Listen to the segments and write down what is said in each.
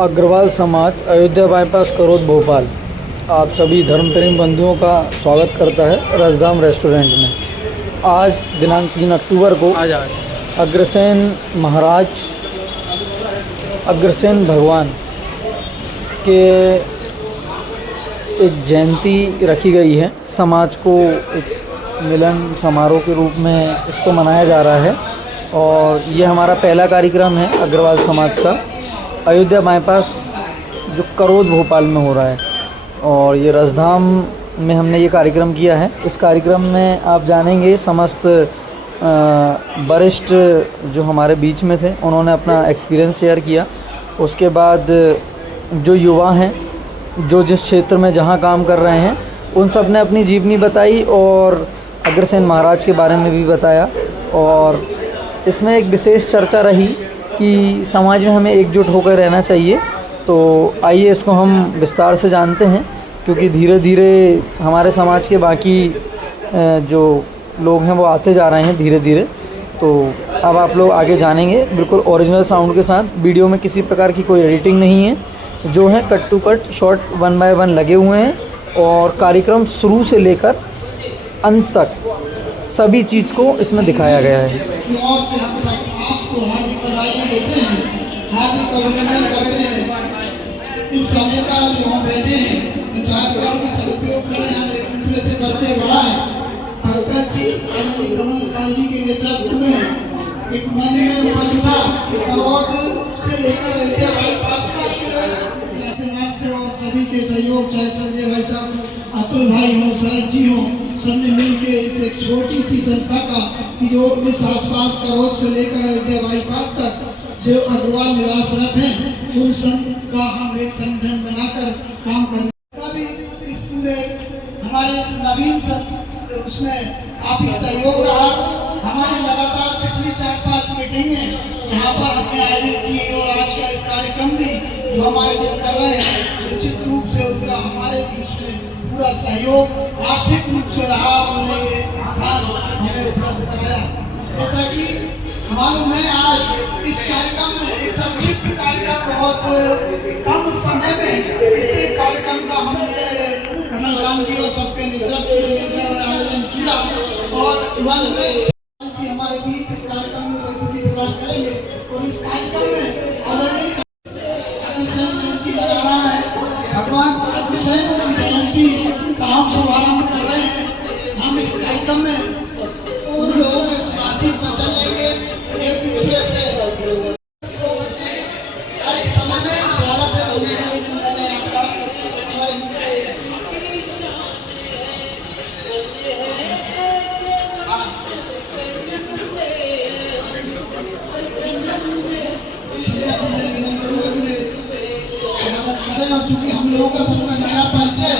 अग्रवाल समाज अयोध्या बाईपास करोद भोपाल आप सभी धर्म प्रेमी बंधुओं का स्वागत करता है रजधाम रेस्टोरेंट में। आज दिनांक 3 अक्टूबर को अग्रसेन महाराज अग्रसेन भगवान के एक जयंती रखी गई है। समाज को एक मिलन समारोह के रूप में इसको मनाया जा रहा है और ये हमारा पहला कार्यक्रम है अग्रवाल समाज का अयोध्या बाईपास जो करोद भोपाल में हो रहा है। और ये रजधाम में हमने ये कार्यक्रम किया है। इस कार्यक्रम में आप जानेंगे समस्त वरिष्ठ जो हमारे बीच में थे उन्होंने अपना एक्सपीरियंस शेयर किया। उसके बाद जो युवा हैं जो जिस क्षेत्र में जहाँ काम कर रहे हैं उन सब ने अपनी जीवनी बताई और अग्रसेन महाराज के बारे में भी बताया। और इसमें एक विशेष चर्चा रही कि समाज में हमें एकजुट होकर रहना चाहिए। तो आइए इसको हम विस्तार से जानते हैं, क्योंकि धीरे धीरे हमारे समाज के बाकी जो लोग हैं वो आते जा रहे हैं धीरे धीरे। तो अब आप लोग आगे जानेंगे बिल्कुल ओरिजिनल साउंड के साथ। वीडियो में किसी प्रकार की कोई एडिटिंग नहीं है, जो है cut to cut short 1 by 1 लगे हुए हैं और कार्यक्रम शुरू से लेकर अंत तक सभी चीज़ को इसमें दिखाया गया है। हार्दिक अभिनंदन करते हैं। इस समय का जो हम बैठे हैं विचार का सदुपयोग करें, हम एक दूसरे से परिचय बढ़ाएं। पंकज जी आदरणीय कमल कांत जी के नेतृत्व में एक मन में उठा कि करोद से लेकर अयोध्या बाईपास तक समाज से और सभी के सहयोग, चाहे संजय भाई साहब, अतुल भाई हो, शरद जी हो, सबने मिलकर इस एक छोटी सी संस्था का कि जो इस आसपास करोद से लेकर अयोध्या बाईपास तक जो अग्रवाल निवासरत हैं उन सब का हम एक संगठन बनाकर काम करने का भी इस पूरे हमारे इस नवीन उसमें काफी सहयोग रहा। हमारे लगातार पिछली 4-5 मीटिंगें यहाँ पर हमने आयोजित की और आज का इस कार्यक्रम भी जो हम आयोजित कर रहे हैं निश्चित रूप से उनका हमारे बीच में पूरा सहयोग आर्थिक रूप से रहा। उन्होंने ये स्थान हमें उपलब्ध कराया। जैसा कि मालूम है आज इस कार्यक्रम में एक संक्षिप्त कार्यक्रम बहुत कम समय में इसी कार्यक्रम का हमने कमल कांत जी और सबके नेतृत्व में मिलकर आयोजन किया और हमारे बीच इस कार्यक्रम में उपस्थिति प्रदान करेंगे। और इस कार्यक्रम में आदरणीय अग्रसेन जयंती मना रहा है, भगवान अग्रसेन की जयंती का हम शुभारंभ कर रहे हैं। हम इस कार्यक्रम में उन लोगों के आशीष वचन लेंगे एक दूसरे से समय में स्वागत है। अभिनंदन है आपका। और चूंकि हम लोगों का सबका नया परिचय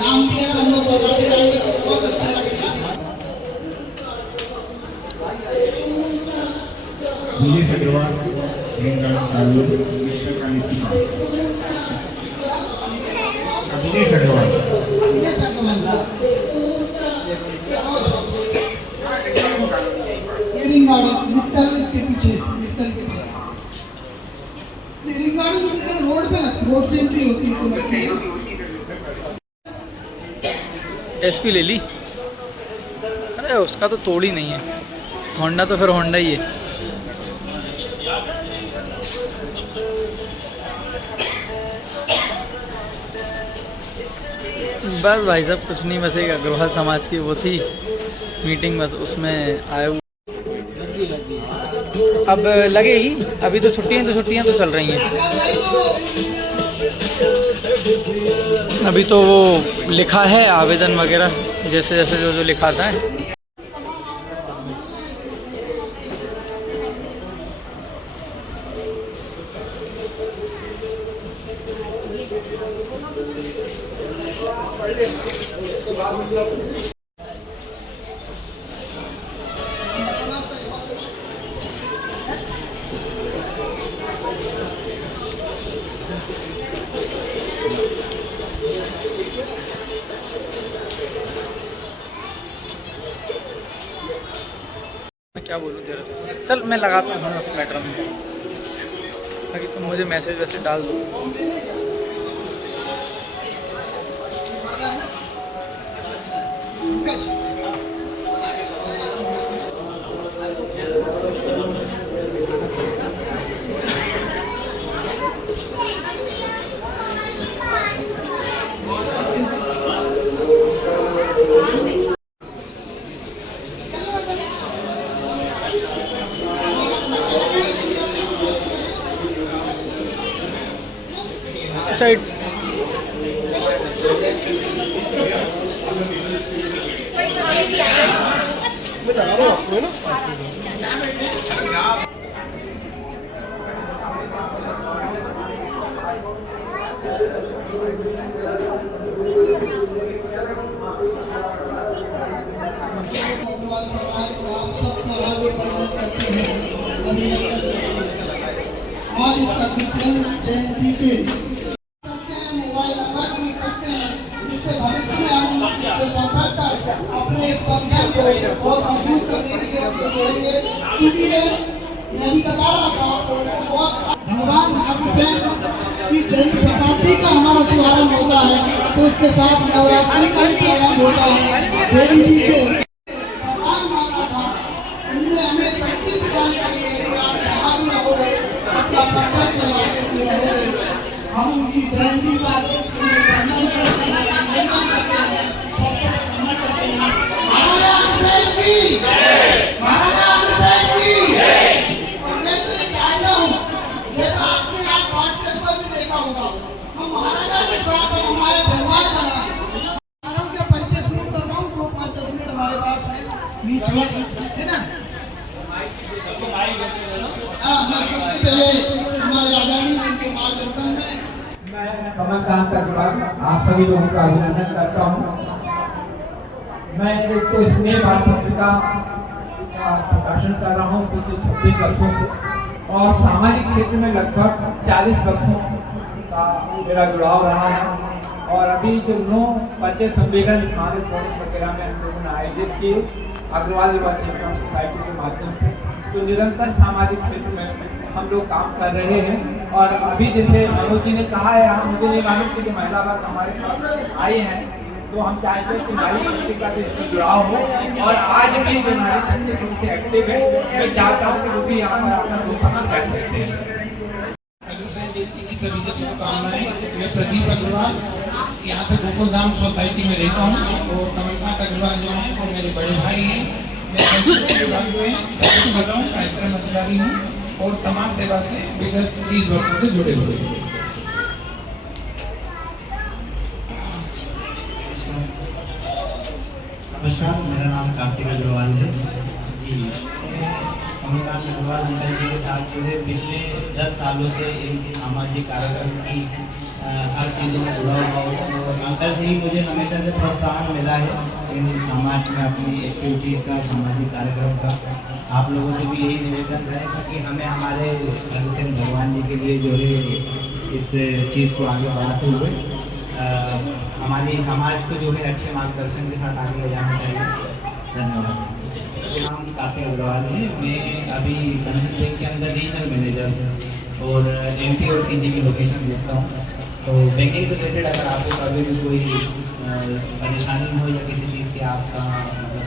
नाम भी है, हम लोग बताते जाएंगे तो बहुत अच्छा लगेगा। दिनेश अग्रवाल दिनेश अग्रवाल ये रिंग गार्डन मित्तल इसके पीछे मित्तल के पास रिंग गार्डन रोड पे ना, रोड से एंट्री होती है तो लगती है। एसपी ले ली? अरे उसका तो तोड़ ही नहीं है। होंडा तो फिर होंडा ही है। बस भाई साहब कुछ नहीं, बस एक अग्रवाल समाज की वो थी मीटिंग, बस उसमें आए हुए। अब लगे ही, अभी तो छुट्टियां तो चल रही हैं। अभी तो वो लिखा है आवेदन वगैरह जैसे जैसे जो लिखा था। मैं क्या बोलूँ तेरे से, चल मैं लगाता हूँ उस मैटर में। ताकि तुम मुझे मैसेज वैसे डाल दो। साइड अग्रवाल समाज को आप सबको आगे वंदन करते हैं, अभिनंदन करते हैं। आज इस कृष्ण जयंती के सकते हैं, मोबाइल नंबर भी लिख सकते हैं, जिससे भविष्य में हम उनसे संपर्क कर अपने संगठन को और मजबूत करने के लिए हमको जोड़ेंगे। क्योंकि मैं भी बता रहा था भगवान अग्रसेन की जन्म शताब्दी का हमारा शुभारंभ होता है, तो उसके साथ नवरात्रि का भी प्रारंभ होता है। देवी जी के भगवान माना था, उनने हमें शक्ति प्रदान करी है कि आप जहाँ भी रहोगे अपना परिचय करवाते हुए रहोगे। हम उनकी जयंती पर उन्हें वंदन करते हैं, अभिनंदन करते हैं, सशक्त नमन करते हैं। महाराजा अग्रसेन की, महाराजा अग्रसेन की। और मैं तो ये चाहता हूँ, जैसा आपने आज व्हाट्सएप पर भी देखा होगा, हम महाराजा के साथ हम हमारे परिवार बनाए। आराम का परिचय शुरू करवाऊँ, 2-5-10 मिनट हमारे पास है बीच में, है ना? हाँ, मैं सबसे पहले हमारे आदरणीय जिनके मार्गदर्शन में मैं कमलकांत अग्रवाल आप सभी लोगों का अभिनंदन करता हूँ। मैं एक तो स्नेह बाल पत्रिका का प्रकाशन कर रहा हूँ पिछले 26 वर्षों से, और सामाजिक क्षेत्र में लगभग 40 वर्षों का मेरा जुड़ाव रहा है। और अभी जो 9 परिचय सम्मेलन हमारे फोरम वगैरह में हम लोगों ने आयोजित किए अग्रवाल युवा चेतना सोसाइटी के माध्यम से, तो निरंतर सामाजिक क्षेत्र में हम लोग काम कर रहे हैं। और अभी जैसे मनोज जी ने कहा है, हम मुझे नहीं मालूम कि जो महिला वर्ग हमारे पास आए हैं, तो हम चाहते हैं कि नारी शक्ति का भी इसमें जुड़ाव हो। और आज भी जो नारी शक्ति थोड़ी सी एक्टिव है, मैं चाहता हूँ कि वो भी यहाँ पर आकर वो समझ कर सकते हैं। अग्रसेन जयंती की सभी को शुभकामनाएं। मैं प्रदीप अग्रवाल यहाँ पे गोकुल धाम सोसाइटी में रहता हूँ, और कमलकांत अग्रवाल जो हैं वो मेरे बड़े भाई हैं। मैं संस्कृति विभाग में सर्विस कर रहा हूँ, कार्यक्रम अधिकारी हूँ, और समाज सेवा से विगत 30 वर्षों से जुड़े हुए हैं। नमस्कार, मेरा नाम कार्तिक अग्रवाल है जी। कमलकांत अग्रवाल अंकल जी के साथ जुड़े पिछले 10 सालों से इनकी सामाजिक कार्यक्रम की हर चीज़ों से जुड़ा हुआ हूँ। और अंकल से ही मुझे हमेशा से प्रोत्साहन मिला है इन समाज में अपनी एक्टिविटीज़ का, सामाजिक कार्यक्रम का। आप लोगों से भी यही निवेदन रहेगा कि हमें हमारे अग्रसेन भगवान जी के लिए जो है इस चीज़ को आगे बढ़ाते हुए हमारे समाज को जो है अच्छे मार्गदर्शन के साथ आगे ले जाना चाहिए। धन्यवाद। मेरा नाम कार्तिक अग्रवाल है। मैं अभी बंधन बैंक के अंदर रीजनल मैनेजर हूँ, और MP और CG की लोकेशन देखता हूँ। तो बैंकिंग से रिलेटेड अगर आपको कभी भी कोई परेशानी हो या किसी चीज़ की आप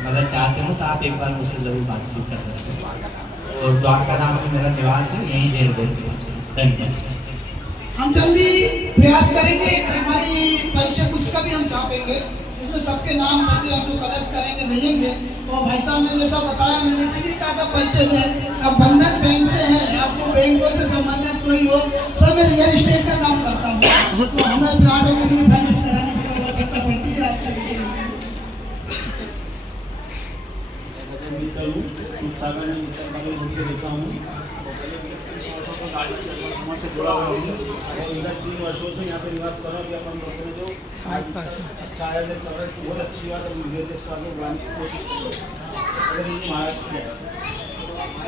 मदद चाहते हो, तो आप एक बार मुझसे ज़रूर बातचीत कर सकते हो। और द्वारका धाम में मेरा निवास है, यहीं जेल रोड के पास है। धन्यवाद। हम जल्दी प्रयास करेंगे, हमारी परिचय पुस्तिका भी हम छापेंगे, इसमें सबके नाम पते हम लोग कलेक्ट करेंगे, भेजेंगे। और भाई साहब ने जैसा बताया, मैंने इसीलिए कहा था परिचय दें। अब बंधन बैंक से है, आपको बैंकों से संबंधित कोई हो, सब मैं रियल एस्टेट का काम करता हूँ, तो हमें प्लाटों के लिए फाइनेंस कराने की आवश्यकता पड़ती है। आपसे सागर में रहता हूँ, गाड़ी से जुड़ा हुआ हूँ, और इधर 3 वर्षों से यहाँ पे निवास कर रहा हूँ। अपन लोगों ने जो शायद बहुत अच्छी बात है, मुझे इसका आगे बढ़ाने की कोशिश करें। अगर ये महाराज की है,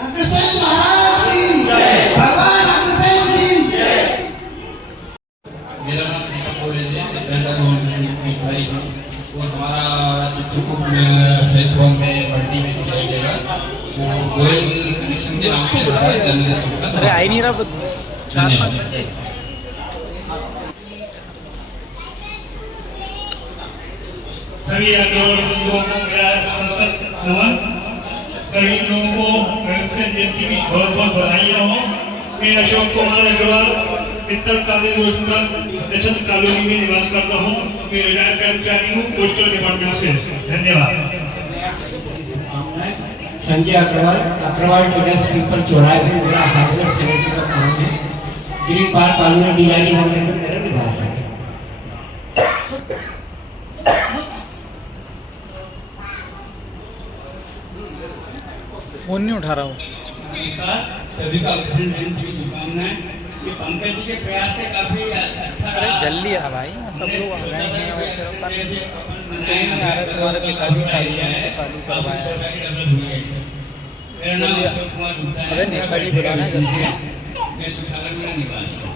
अग्रसेन महाराज की, भगवान अग्रसेन की। मेरा नाम दीपक गोयल है, सेंटर भाई हूँ, और हमारा चित्रकूट फेस 1 में भर्ती में दिखाई देगा। वो गोयल कनेक्शन के नाम से जुड़ा है, जर्नलिस्ट का। अरे आई नहीं रहा सभी अध्यापकों को मेरा संसद नमन। सभी लोगों को गणतंत्र जयंती की बहुत बहुत बधाइयाँ हो। मैं Ashok Kumar Agarwal Mittal college national colony में निवास करता हूँ। मैं रिटायर्ड कर्मचारी हूँ पोस्टल डिपार्टमेंट से। धन्यवाद। संजय अग्रवाल टेलर स्ट्रीट पर चौराहे पे मेरा हार्डवेयर सेनेटरी का काम है। ग्रीन पार्क कॉलोनी डिवाइनी मोहल्ले में मेरा निवास है। फोन नहीं उठा रहा हूँ। नमस्कार, सभी का कृष्ण जयंती की शुभकामनाएं। ये पंकज जी के प्रयास से काफी अच्छा अरे रहा। जल्दी आ भाई, सब लोग आ गए हैं और फिर अपन नहीं आ रहे। तुम्हारे पिताजी खाली हैं तो चालू करवाए। मेरा नाम अशोक कुमार गुप्ता है। अरे नेताजी बुलाना है जल्दी। मैं सुखानगर में निवास हूँ।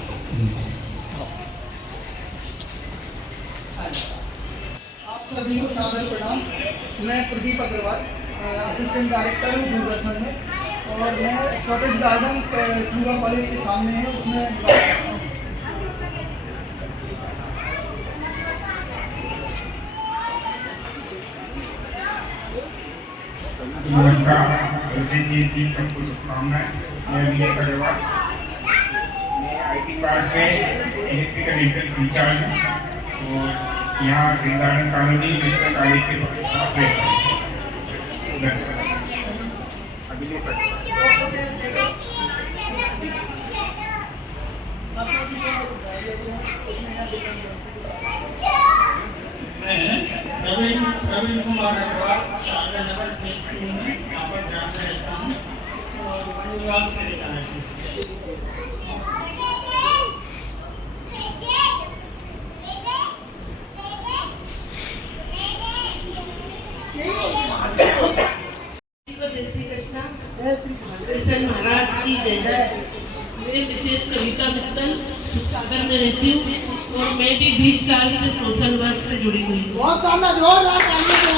आप सभी को सादर प्रणाम। मैं प्रदीप अग्रवाल, असिस्टेंट डायरेक्टर हूँ दूरदर्शन में, और मैं स्कॉटिश गार्डन पूरा कॉलेज के सामने है उसमें। नमस्कार, की सबको शुभकामनाएं। मैं विजय अग्रवाल, मैं IT पार्क में इलेक्ट्रिकल इंचार्ज हूँ और यहाँ गार्डन कॉलोनी मित्तल कॉलेज के पास रहता हूँ। प्रवीण कुमार अग्रवाल, शारदा नगर फेज 2 में यहाँ पर ग्राम में रहता हूँ और वन विभाग से रहता है। जय श्री कृष्ण महाराज की जय। मैं विशेष कविता मित्तल सागर में रहती हूँ और मैं भी 20 साल से सोशल वर्क से जुड़ी हुई हूँ। बहुत शानदार, जोरदार तालियां।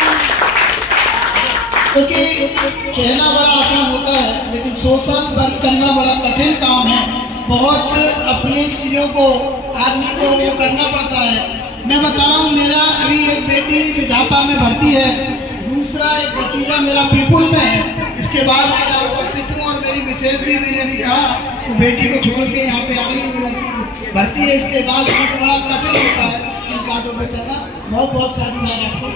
क्योंकि कहना बड़ा आसान होता है लेकिन सोशल वर्क करना बड़ा कठिन काम है। बहुत अपनी चीज़ों को आदमी को वो करना पड़ता है। मैं बता रहा हूँ, मेरा अभी एक बेटी विधाता में भर्ती है, दूसरा एक भतीजा मेरा पीपुल में है। इसके बाद मैं यहाँ उपस्थित हूँ और मेरी मिसेज भी, मैंने अभी कहा वो बेटी को छोड़ के यहाँ पे आ रही है, भर्ती है। इसके बाद मुझे बड़ा कठिन होता है इन काटों पे चलना। बहुत बहुत साधुवाद आपको।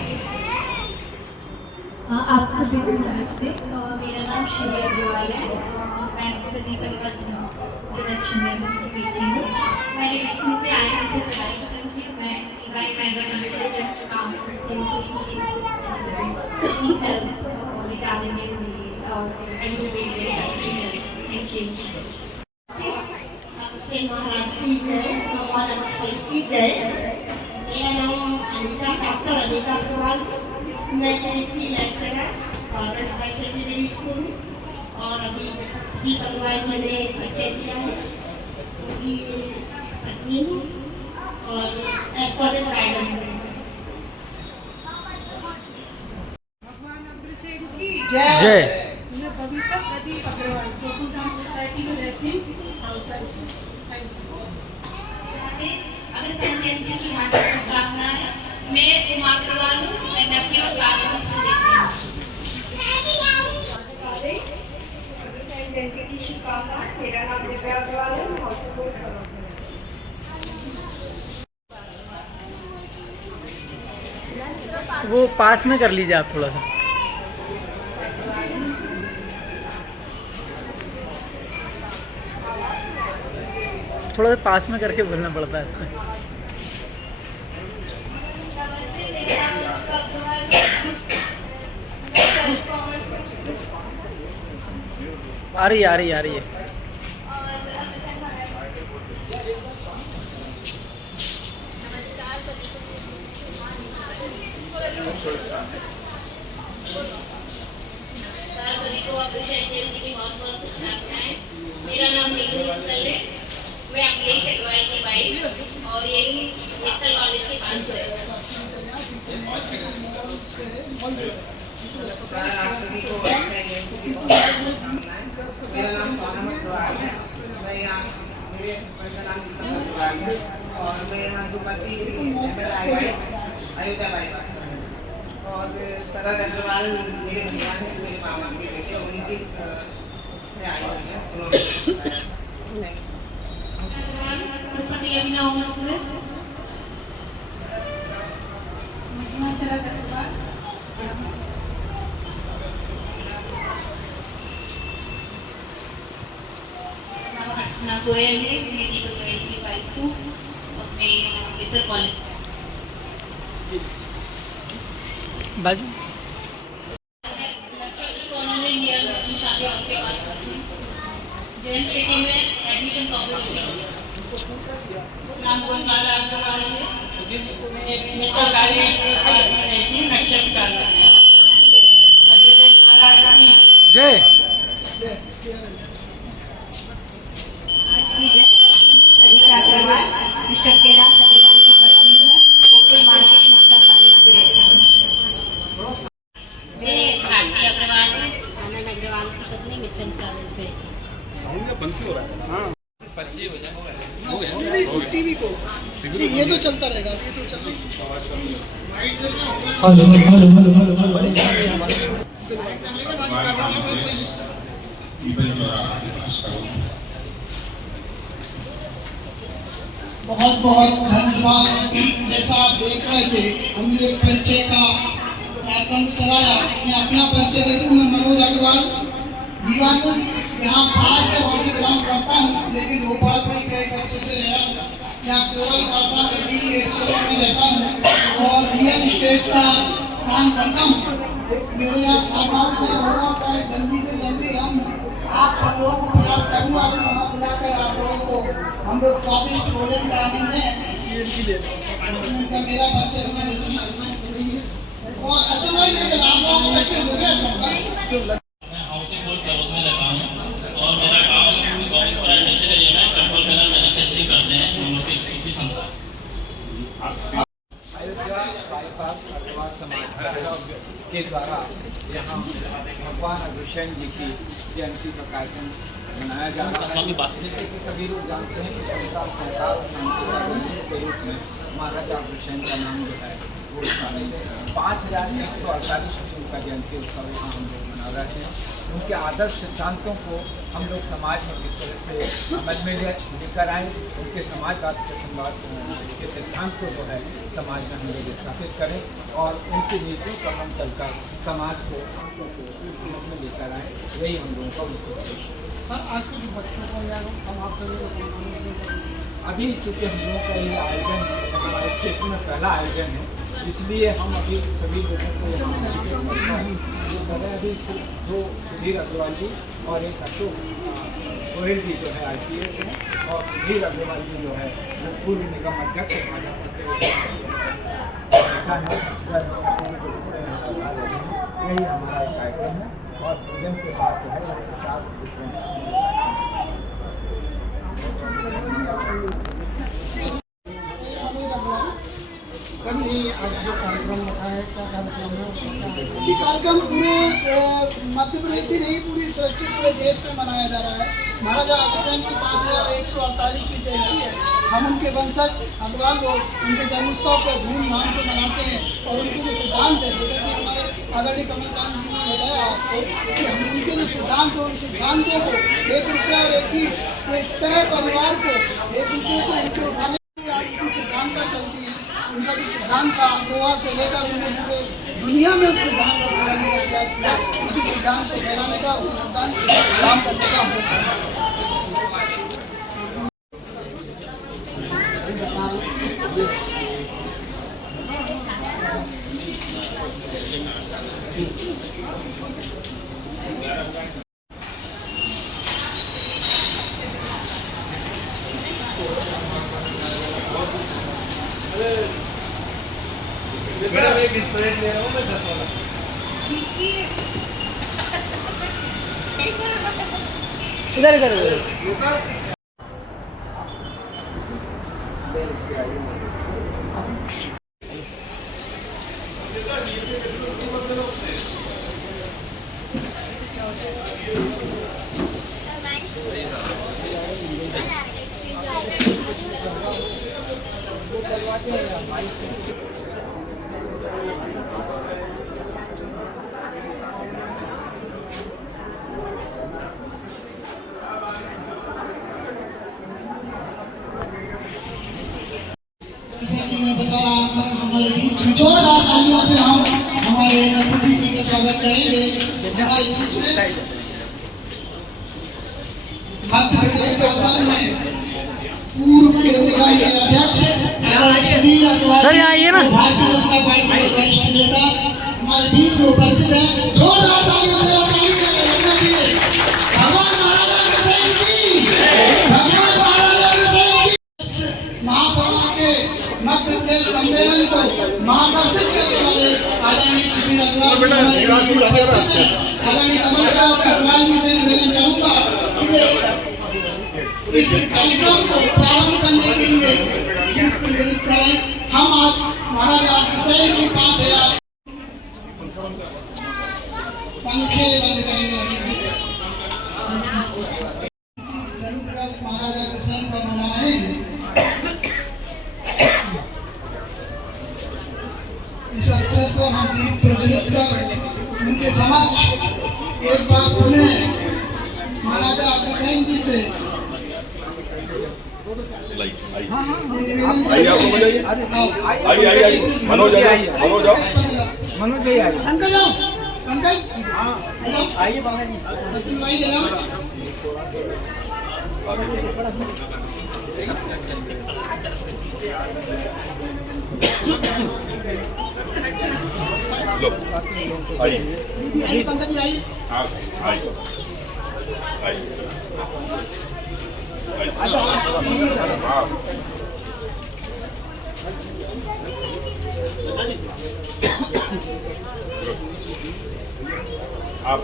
आप सभी को नमस्ते। मेरा नाम श्री अग्रवाल है। मैं प्रदीप अग्रवाल प्रोडक्शन में पीछे हूँ। मैंने इसमें से आई से पढ़ाई खत्म की। मैं EY में एज अ कंसल्टेंट काम करती हूँ। Thank you. कृष्ण महाराज की जय, भगवान अभिषेक की जय। मेरा नाम अनिता, डॉक्टर अनिता अग्रवाल। मैं chemistry lecturer government higher secondary school और अभी प्रदीप अग्रवाल जी ने परिचय किया है, उनकी पत्नी हूँ और स्कॉटिश गार्डन में। जय। मैं बबीता प्रदीप अग्रवाल गोकुलधाम सोसाइटी में रहती हूँ। अग्रवाल जयंती की हार्दिक शुभकामनाएं। मैं उमा अग्रवाल हूँ। मैं नब्बे और कॉलोनी से रहती हूँ। अग्रवाल जयंती की शुभकामनाएं। मेरा नाम दिव्या अग्रवाल है। मैं हॉस्पिटल वो पास में कर लीजिए आप थोड़ा सा। थोड़ा सा पास में करके बोलना पड़ता है इसमें। नमस्ते, मेरा नाम अनुष्का अग्रवाल है। आ रही है। नमस्कार सभी को अग्रसेन जयंती की बहुत बहुत शुभकामनाएं। मेरा नाम नीलू मित्तल है। मैं अखिलेश अग्रवाल की वाइफ और यही मित्तल कॉलेज के पास है। आप सभी को अग्रसेन जयंती की बहुत बहुत शुभकामनाएं। मेरा नाम सोनम अग्रवाल है। मैं यहाँ मेरे अग्रवाल है और मैं यहाँ जुमती MLIS अयोध्या बाईपास में हूँ। और शरद अग्रवाल मेरे भैया हैं, मेरे मामा के बेटे, उनकी से आई हुई है, उन्होंने शरद अग्रवाल, अर्चना गोयल है, दीदी गोयल की वाइफ हूँ, अपने इतर कॉलेज बाजू नक्षत्र कॉलोनी नियर अपनी शादी आपके पास रखी जैन सिटी में एडमिशन काउंसलिंग नाम गोलमाला अग्रवाल है, मित्तल कॉलेज में रहती हूँ, नक्षत्र कॉलेज जय आज की जय सरिता अग्रवाल, मिस्टर कैलाश अग्रवाल की पत्नी हूँ, गोकुल मार्केट मित्तल कॉलेज में रहती हूँ। मैं भारती अग्रवाल हूँ, आनंद अग्रवाल की पत्नी मित्तल कॉलेज में रहती हूँ। टीवी को ये तो चलता रहेगा, ये तो चलता बहुत बहुत धन्यवाद। जैसा आप देख रहे थे, हमने एक परिचय का कार्यक्रम चलाया। मैं अपना परिचय दे दूँ, मैं मनोज अग्रवाल दीवानगंज यहाँ पास है, वहाँ से बिलोंग करता हूँ, लेकिन भोपाल में कई वर्षों से रहा। यहाँ कोरल कासा में भी एक शहर में रहता हूँ और रियल इस्टेट का काम करता हूँ। मेरे यहाँ फार्म हाउस है, बहुत सारे जल्दी से जल्दी हम आप सब लोगों को प्रयास करूँगा कि वहाँ बुलाकर आप लोगों को हम लोग स्वादिष्ट भोजन का आनंद लें। मेरा परिचय मैं दे दूँगा और अदरवाइज आप लोगों का परिचय हो गया सबका। हाउसिंग बोर्ड क्लब में रहता हूँ और मेरा काम गवर्नमेंट इंडस्ट्री एरिया में कंट्रोल पैनल मैन्युफैक्चरिंग करते हैं हम लोग की संस्था। अयोध्या बाईपास अग्रवाल समाज के द्वारा यहाँ भगवान अग्रसेन जी की जयंती का कार्यक्रम मनाया जा रहा है। जैसे कि सभी लोग जानते हैं कि संसार के रूप में महाराजा अग्रसेन का नाम जो है वो 5148 उनका जयंती उत्सव यहाँ हम लोग मना रहे हैं। उनके आदर्श सिद्धांतों को हम लोग समाज में किस तरह से अमल में लेकर आए, उनके समाजवाद के सिद्धांत को जो है समाज में हम लोग स्थापित करें और उनकी नीतियों पर हम चलकर समाज को में लेकर आए, यही हम लोगों का उद्देश्य है। सर आज के जो बच्चों को या समाज सेवी को अभी चूँकि हम लोगों का ये आयोजन हमारे क्षेत्र में पहला आयोजन है, इसलिए हम अभी सभी लोगों को यहाँ जो करें अभी दो सुधीर अग्रवाल जी और एक अशोक गोयल जी जो है IPS हैं और सुधीर अग्रवाल जी जो है वो पूर्व निगम अध्यक्ष यही हमारा एक कार्यक्रम है और भोजन के साथ जो है आज जो कार्यक्रम रखा है क्या कार्यक्रम है? ये कार्यक्रम पूरे मध्य प्रदेश ही नहीं, पूरी सृष्टि पूरे देश में मनाया जा रहा है। महाराजा अग्रसेन की 5148 की जयंती है। हम उनके वंशज अग्रवाल लोग उनके जन्मोत्सव को धूमधाम से मनाते हैं और उनके जो सिद्धांत है, जैसे कि हमारे आदरणीय कमलकांत जी ने बताया आपको कि हम उनके जो सिद्धांत है, उन सिद्धांतों को 1 रुपया और 1 ईंट इस तरह परिवार को एक दूसरे को ऊँचे उठाने की सिद्धांत पर चलती है। उनका जो सिद्धांत था गोवा से लेकर उन्होंने पूरे दुनिया में उस सिद्धांत को फैलाने का प्रयास किया। उसी सिद्धांत को फैलाने का, उस सिद्धांत को काम करने का मैडम एक स्प्रेड ले रहा हूँ मैं 10 वाला। इधर इधर Thank you. जैसा कि मैं बता रहा था, हमारे बीच में जोरदार तालियों से हम हमारे अतिथि जी का स्वागत करेंगे। हमारे बीच में मध्य प्रदेश शासन में पूर्व केंद्रीय निगम के अध्यक्ष सुधीर अग्रवाल, भारतीय जनता पार्टी के वरिष्ठ नेता हमारे बीच में उपस्थित हैं। जोरदार तालियों से लगना चाहिए। भगवान महाराजा अग्रसेन की, भगवान महाराजा अग्रसेन की। महासभा के मध्य प्रदेश सम्मेलन को मार्गदर्शित करने वाले आदरणीय सुधीर अग्रवाल जी हमारे बीच में उपस्थित हैं। आदरणीय कमलराव अग्रवाल जी से निवेदन करूंगा कि वे इस कार्यक्रम को प्रारंभ करने के लिए गीत प्रेरित करें। हम आज महाराजा अग्रसेन की 5000 पंखे बंद करेंगे। जन्मदिवस महाराजा अग्रसेन का मना रहे हैं। इस अवसर पर हम दीप प्रज्वलित कर उनके समक्ष एक बार पुनः महाराजा अग्रसेन जी से अंकल जाओ, अंकल आइए बाहर, आइए पंकज जी आइए। आप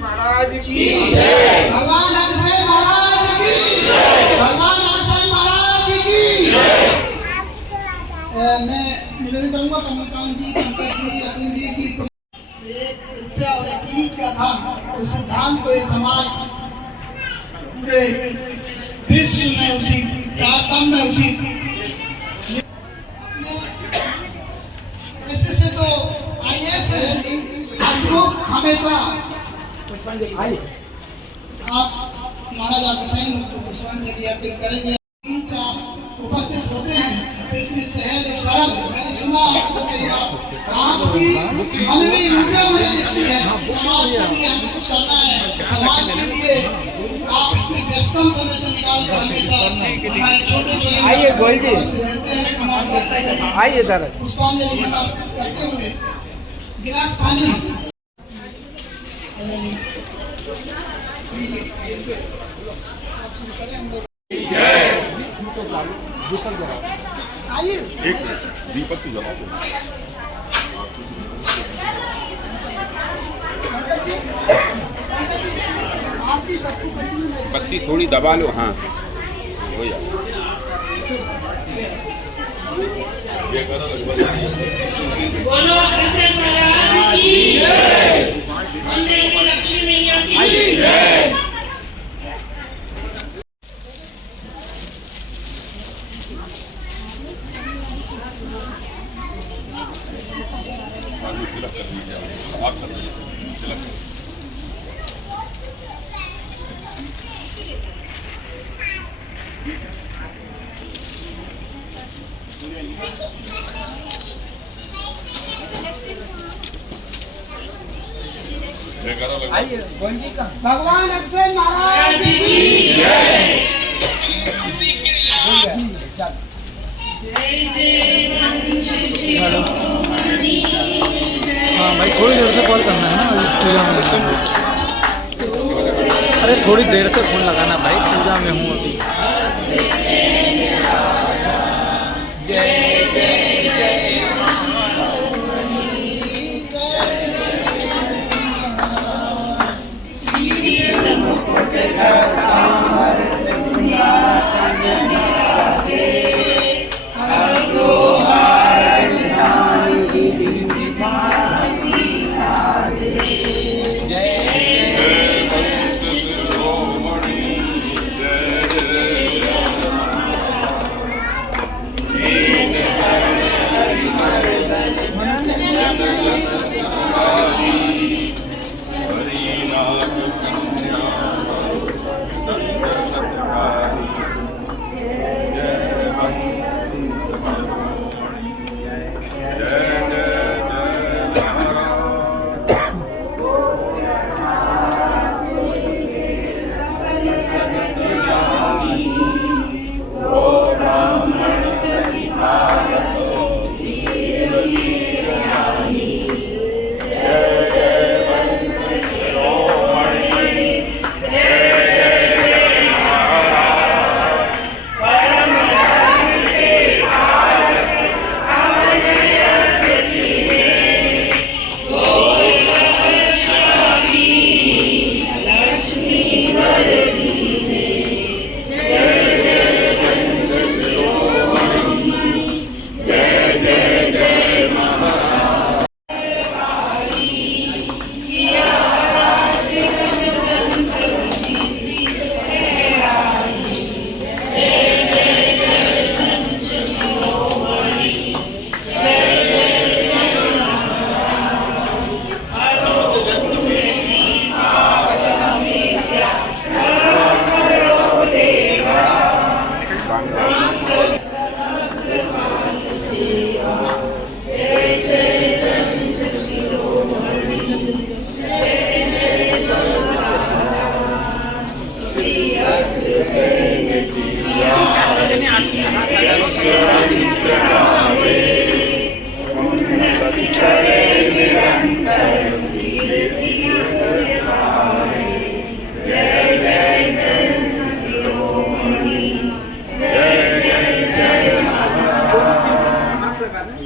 महाराज की जय, भगवान अग्रसेन महाराज की जय, भगवान अग्रसेन महाराज की जय। मैं निवेदन करूंगा कमलकांत जी, पंकज जी, अतुल जी की ₹1 और एक ईंट का था, उस सिद्धांत को ये समाज पूरे विश्व में उसी तारतम्य में उसी ऐसे तो IAS हसमुख हमेशा आप महाराजा अग्रसेन को पुष्पांजलि अर्पित करेंगे। आप उपस्थित होते हैं तो इतने सहज और सरल, मैंने सुना आपको कई बार, आपकी मन में ऊर्जा मुझे दिखती है कि समाज के लिए हमें कुछ करना है। समाज के लिए आप इतने व्यस्तम समय से निकाल कर हमेशा हमारे छोटे छोटे आइए गोल जी, आइए पुष्पांजलि अर्पित करते हुए गिलास पानी एक दीपक की जला दो। बत्ती थोड़ी दबा लो। हाँ हो जाए। बोलो अग्रसेन महाराज की जय, मंदिर में लक्ष्मी मैया की जय। तिलक कर दीजिए, आप कर दीजिए तिलक। आइए गोल जी का भगवान अग्रसेन महाराज की जय। हाँ भाई, थोड़ी देर से कॉल करना है ना, अभी पूजा में लगा हूँ। अरे थोड़ी देर से फोन लगाना भाई, पूजा में हूँ अभी।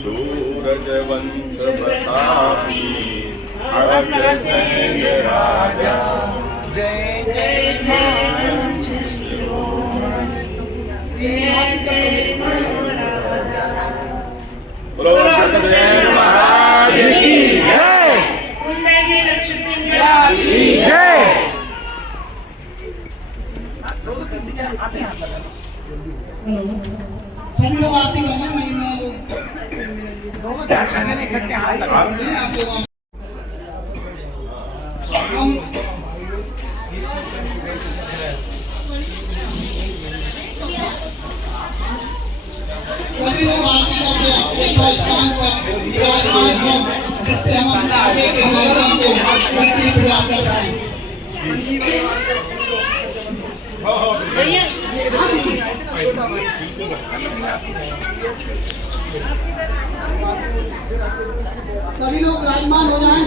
सूरजवंश प्रतापी अग्रसेन राजा जय जय बोलो सत्यनारायण महाराज की जय, कुलदेवी लक्ष्मी की जय। हेलो, सभी लोग आरती करना, मैं लोग आप लोग हम सभी लोग आरती करके अपने स्थान पर विराजमान हो, जिससे हम अपने आगे के कार्यक्रम को गति प्रदान कर सकें। सभी लोग विराजमान हो जाएं।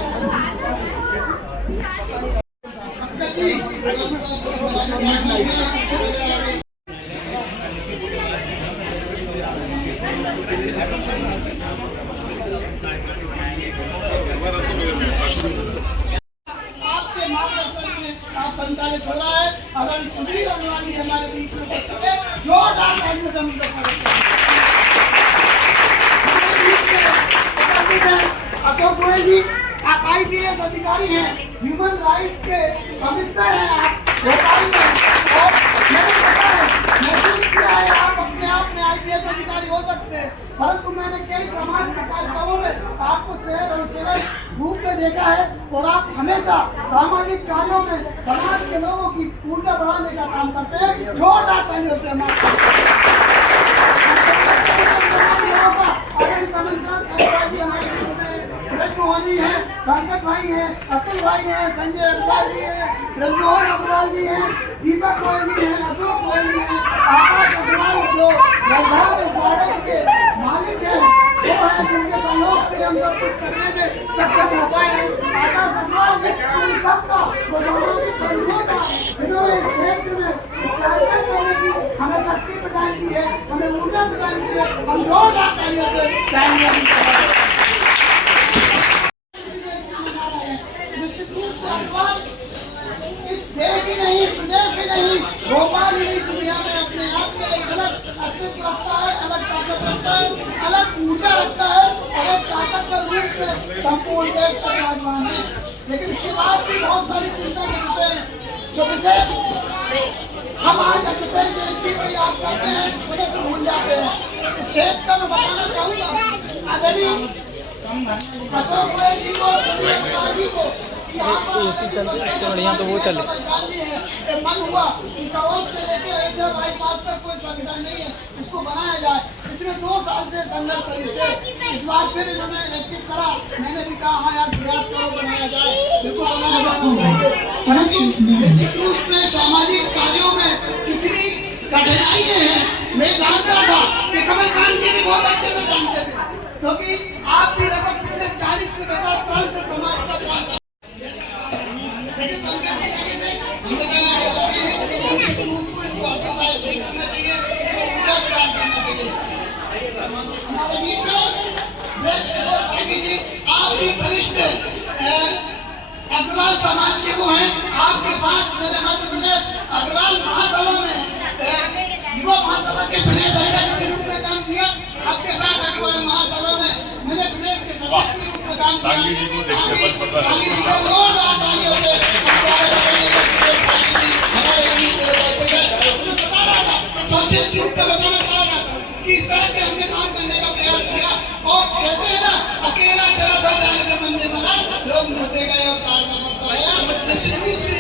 आपके मार्गदर्शन में आप संचालित हो रहा है। अगर सुधीर अनुवादी हमारे बीच में उपस्थित है, जोरदार तालियों से हम लोग अशोक गोयल जी, आप IPS अधिकारी हैं, ह्यूमन राइट के कमिश्नर हैं आप भोपाल में, और मैंने पता है महसूस किया है आप अपने आप में IPS अधिकारी हो सकते हैं, परंतु मैंने कई समाज के कार्यक्रमों में आपको शेर और शेर रूप में देखा है और आप हमेशा सामाजिक कार्यों में समाज के लोगों की ऊर्जा बढ़ाने का काम करते हैं। जोरदार तालियों से मोहनी है, पंकज भाई हैं, अतुल भाई हैं, संजय अग्रवाल जी हैं, ब्रजमोहन अग्रवाल जी हैं, दीपक गोयल जी हैं, अशोक गोयल जी हैं, आकाश अग्रवाल जो गार्डन के मालिक हैं, वो हैं जिनके सहयोग से हम सब कुछ करने में सक्षम हो पाए हैं। आकाश अग्रवाल जी इन सबका सामाजिक बंधुओं का जिन्होंने इस क्षेत्र में इस कार्यक्रम करने की हमें शक्ति प्रदान की है, हमें ऊर्जा प्रदान की है। हम जोरदार तालियों से चाहेंगे। इस देश ही नहीं, प्रदेश ही नहीं, भोपाल ही नहीं, दुनिया में अपने आप में एक अलग अस्तित्व रखता है, अलग ताकत रखता है, अलग ऊर्जा रखता है और एक ताकतवर रूप में संपूर्ण देश का विराजमान है। लेकिन इसके बाद भी बहुत सारी चिंता के विषय हैं, जो विषय हम आज अग्रसेन जयंती पर याद करते हैं, उन्हें फिर भूल जाते हैं। इस क्षेत्र का मैं बताना चाहूँगा आदरणीय अशोक गोयल जी को, जी को बढ़िया तो वो चले मन हुआ कि कवच से लेकर अयोध्या बाईपास तक कोई संगठन नहीं है, उसको बनाया जाए। पिछले 2 साल से संघर्ष थे, इस बार फिर इन्होंने एक्टिव करा। मैंने भी कहा हाँ यार प्रयास करो, बनाया जाए, बिल्कुल बनाया जाए। परंतु निश्चित रूप में सामाजिक कार्यों में कितनी कठिनाइयां हैं मैं जानता था कि कमलकांत जी भी बहुत अच्छे से जानते थे, क्योंकि आप भी लगभग पिछले 40 से 50 साल से समाज का काम लेकिन पंकज जी लगे थे, हमने कहा निश्चित रूप को इनको हतोत्साहित नहीं करना चाहिए, इनको ऊर्जा प्रदान करना चाहिए। हमारे बीच में ब्रज किशोर सागी जी, आप भी वरिष्ठ अग्रवाल समाज के वो हैं, आपके साथ मैंने मध्य प्रदेश अग्रवाल महासभा में युवा महासभा के प्रदेश अध्यक्ष के रूप में काम किया। आपके साथ अग्रवाल महासभा में मैंने प्रदेश के सचिव के रूप में काम किया। सागी जी का जोरदार तालियों से सचिव के रूप में बताना चाह रहा था कि इस तरह से हमने काम करने का प्रयास किया। और कहते हैं ना, अकेला चला था जाने मंदिर मना, लोग मिलते गए और कारना पड़ता है। निश्चित रूप से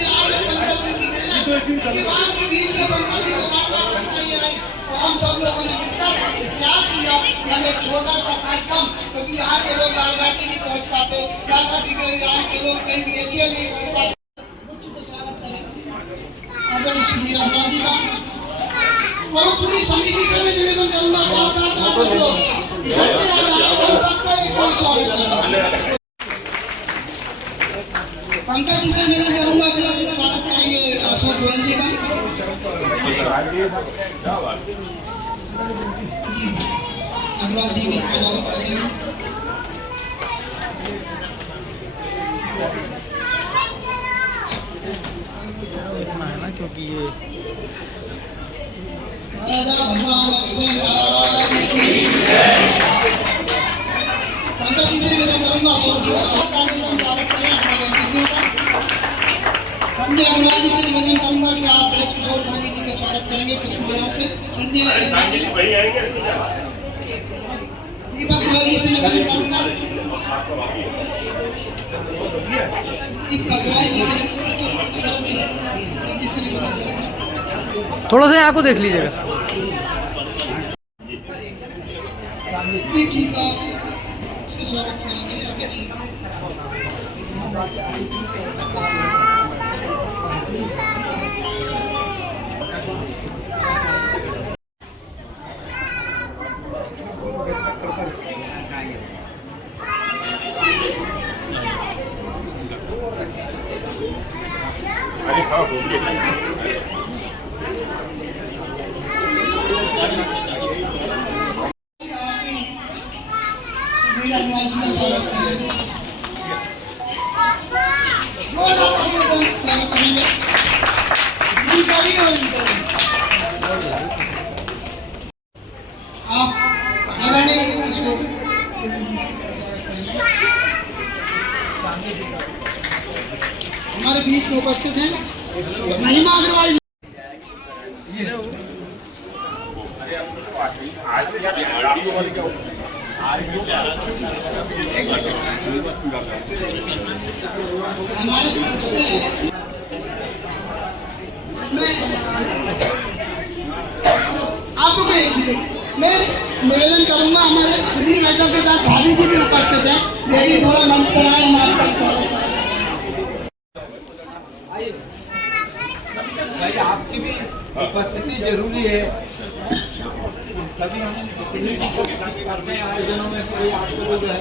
15 दिन की मेहनत, इसके बाद भी बीच में बंगाली को बार-बार करना ही आई। और हम सब लोगों ने मिलकर प्रयास किया कि हम एक छोटा सा कार्यक्रम, क्योंकि यहाँ के लोग लालघाटी नहीं पहुँच पाते, लालघाटी के यहाँ के लोग कहीं भी एशिया नहीं पहुँच पाते। स्वागत करें आदरणीय श्री रामलाल जी का, और पूरी समिति से मैं निवेदन करूंगा 5-7 आप लोग इकट्ठे आ जाए, हम सबका एक साथ स्वागत करें। पंकज जी से निवेदन करूंगा कि स्वागत करेंगे अशोक गोयल जी का। अग्रवाल जी भी स्वागत कर रहे हैं। देखना है ना, क्योंकि ये भगवान पंकज जी से निवेदन करूंगा अशोक जी का स्वागत करें हमारे अतिथियों का। संजय अग्रवाल जी से निवेदन करूंगा कि आप ब्रज किशोर स्वामी जी का स्वागत करेंगे पुष्पमालाओं से। संजय दीपक गोयल जी से निवेदन करूंगा, दीपक गोयल जी से शरद जी से निवेदन करूंगा। थोड़ा सा यहाँ को देख लीजिएगा। दीप जी का से स्वागत करेंगे आदरणीय स्वागत करेंगे। आप आदरणीय हमारे बीच में उपस्थित हैं महिमा अग्रवाल जी। हमारे बीच में मैं निवेदन करूंगा, हमारे सुधीर वैश्य के साथ भाभी जी भी उपस्थित हैं, ये भी थोड़ा मंच पर आए, हम आपका स्वागत करें। आपकी भी उपस्थिति जरूरी है। कभी हम करते हैं आयोजनों में कोई आपको लोग है।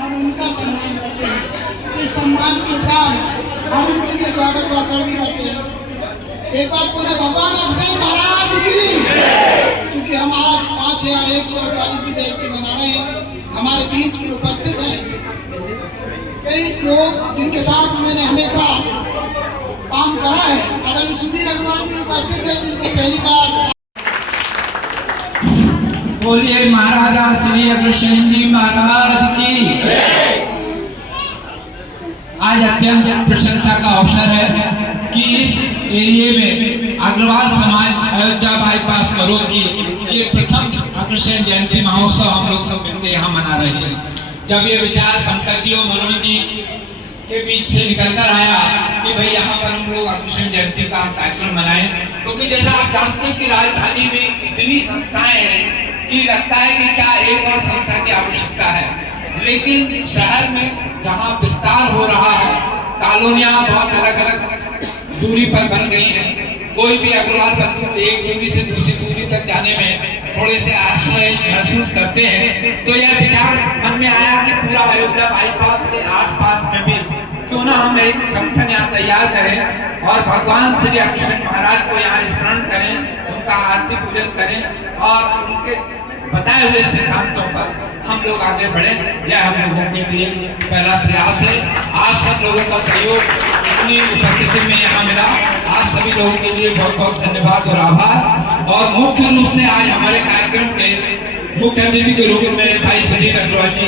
हम उनका सम्मान करते हैं, इस सम्मान के उपरांत हम उनके लिए स्वागत भाषण भी करते हैं। एक बार पूरे भगवान अक्षय महाराज की, क्योंकि हम आज 5148वीं जयंती मना रहे हैं, हमारे बीच में उपस्थित हैं कई लोग जिनके साथ मैंने हमेशा काम करा है। आदरणीय सुधीर अग्रवाल जी उपस्थित है, जिनको पहली बार। बोलिए महाराजा श्री अग्रसेन जी महाराज की। आज अत्यंत प्रसन्नता का अवसर है कि इस एरिए में अग्रवाल समाज अयोध्या बाईपास करोड़ की ये प्रथम अग्रसेन जयंती महोत्सव हम लोग सब मिलकर यहाँ मना रहे हैं। जब ये विचार पंकज जी और मनोज जी के बीच से निकलकर आया कि भाई यहाँ पर हम लोग अग्रसेन जयंती का कार्यक्रम मनाएं, क्योंकि जैसा आप जानते हैं कि राजधानी में इतनी संस्थाएं हैं कि लगता है कि क्या एक और संस्था की आवश्यकता है, लेकिन शहर में जहाँ विस्तार हो रहा है, कॉलोनियाँ बहुत अलग अलग दूरी पर बन गई हैं। कोई भी अग्रवाल बंधु एक दूरी से दूसरी दूरी तक जाने में थोड़े से आश्चर्य महसूस करते हैं। तो यह विचार मन में आया कि पूरा अयोध्या बाईपास के आसपास में भी क्यों ना हम एक संगठन यहाँ तैयार करें और भगवान श्री अग्रसेन महाराज को यहाँ स्मरण करें, उनका आरती पूजन करें और उनके बताए हुए सिद्धांतों पर हम लोग आगे बढ़े। यह हम लोगों के लिए पहला प्रयास है। आप सब लोगों का सहयोग इतनी उपस्थिति में यहाँ मिला, आज सभी लोगों के लिए बहुत बहुत धन्यवाद और आभार। और मुख्य रूप से आज हमारे कार्यक्रम के मुख्य अतिथि के रूप में भाई सुधीर अग्रवाल जी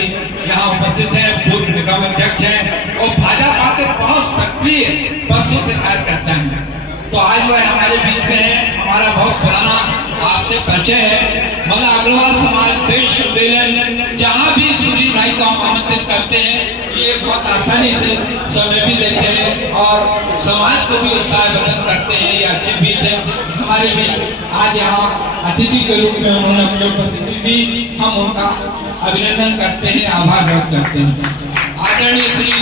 यहाँ उपस्थित हैं, पूर्व निगम अध्यक्ष हैं और भाजपा के बहुत सक्रिय वर्षों से कार्यकर्ता हैं। तो आज वह हमारे बीच में है, हमारा बहुत पुराना आपसे परिचय है। मतलब अग्रवाल समाज प्रेस सम्मेलन जहाँ भी सुधीर भाई को हम आमंत्रित करते हैं, ये बहुत आसानी से समय भी देते हैं और समाज को भी उत्साहवर्धन करते हैं। ये अच्छी बीच है हमारे बीच। आज यहाँ अतिथि के रूप में उन्होंने अपनी उपस्थिति दी, हम उनका अभिनंदन करते हैं, आभार व्यक्त करते हैं। आदरणीय श्री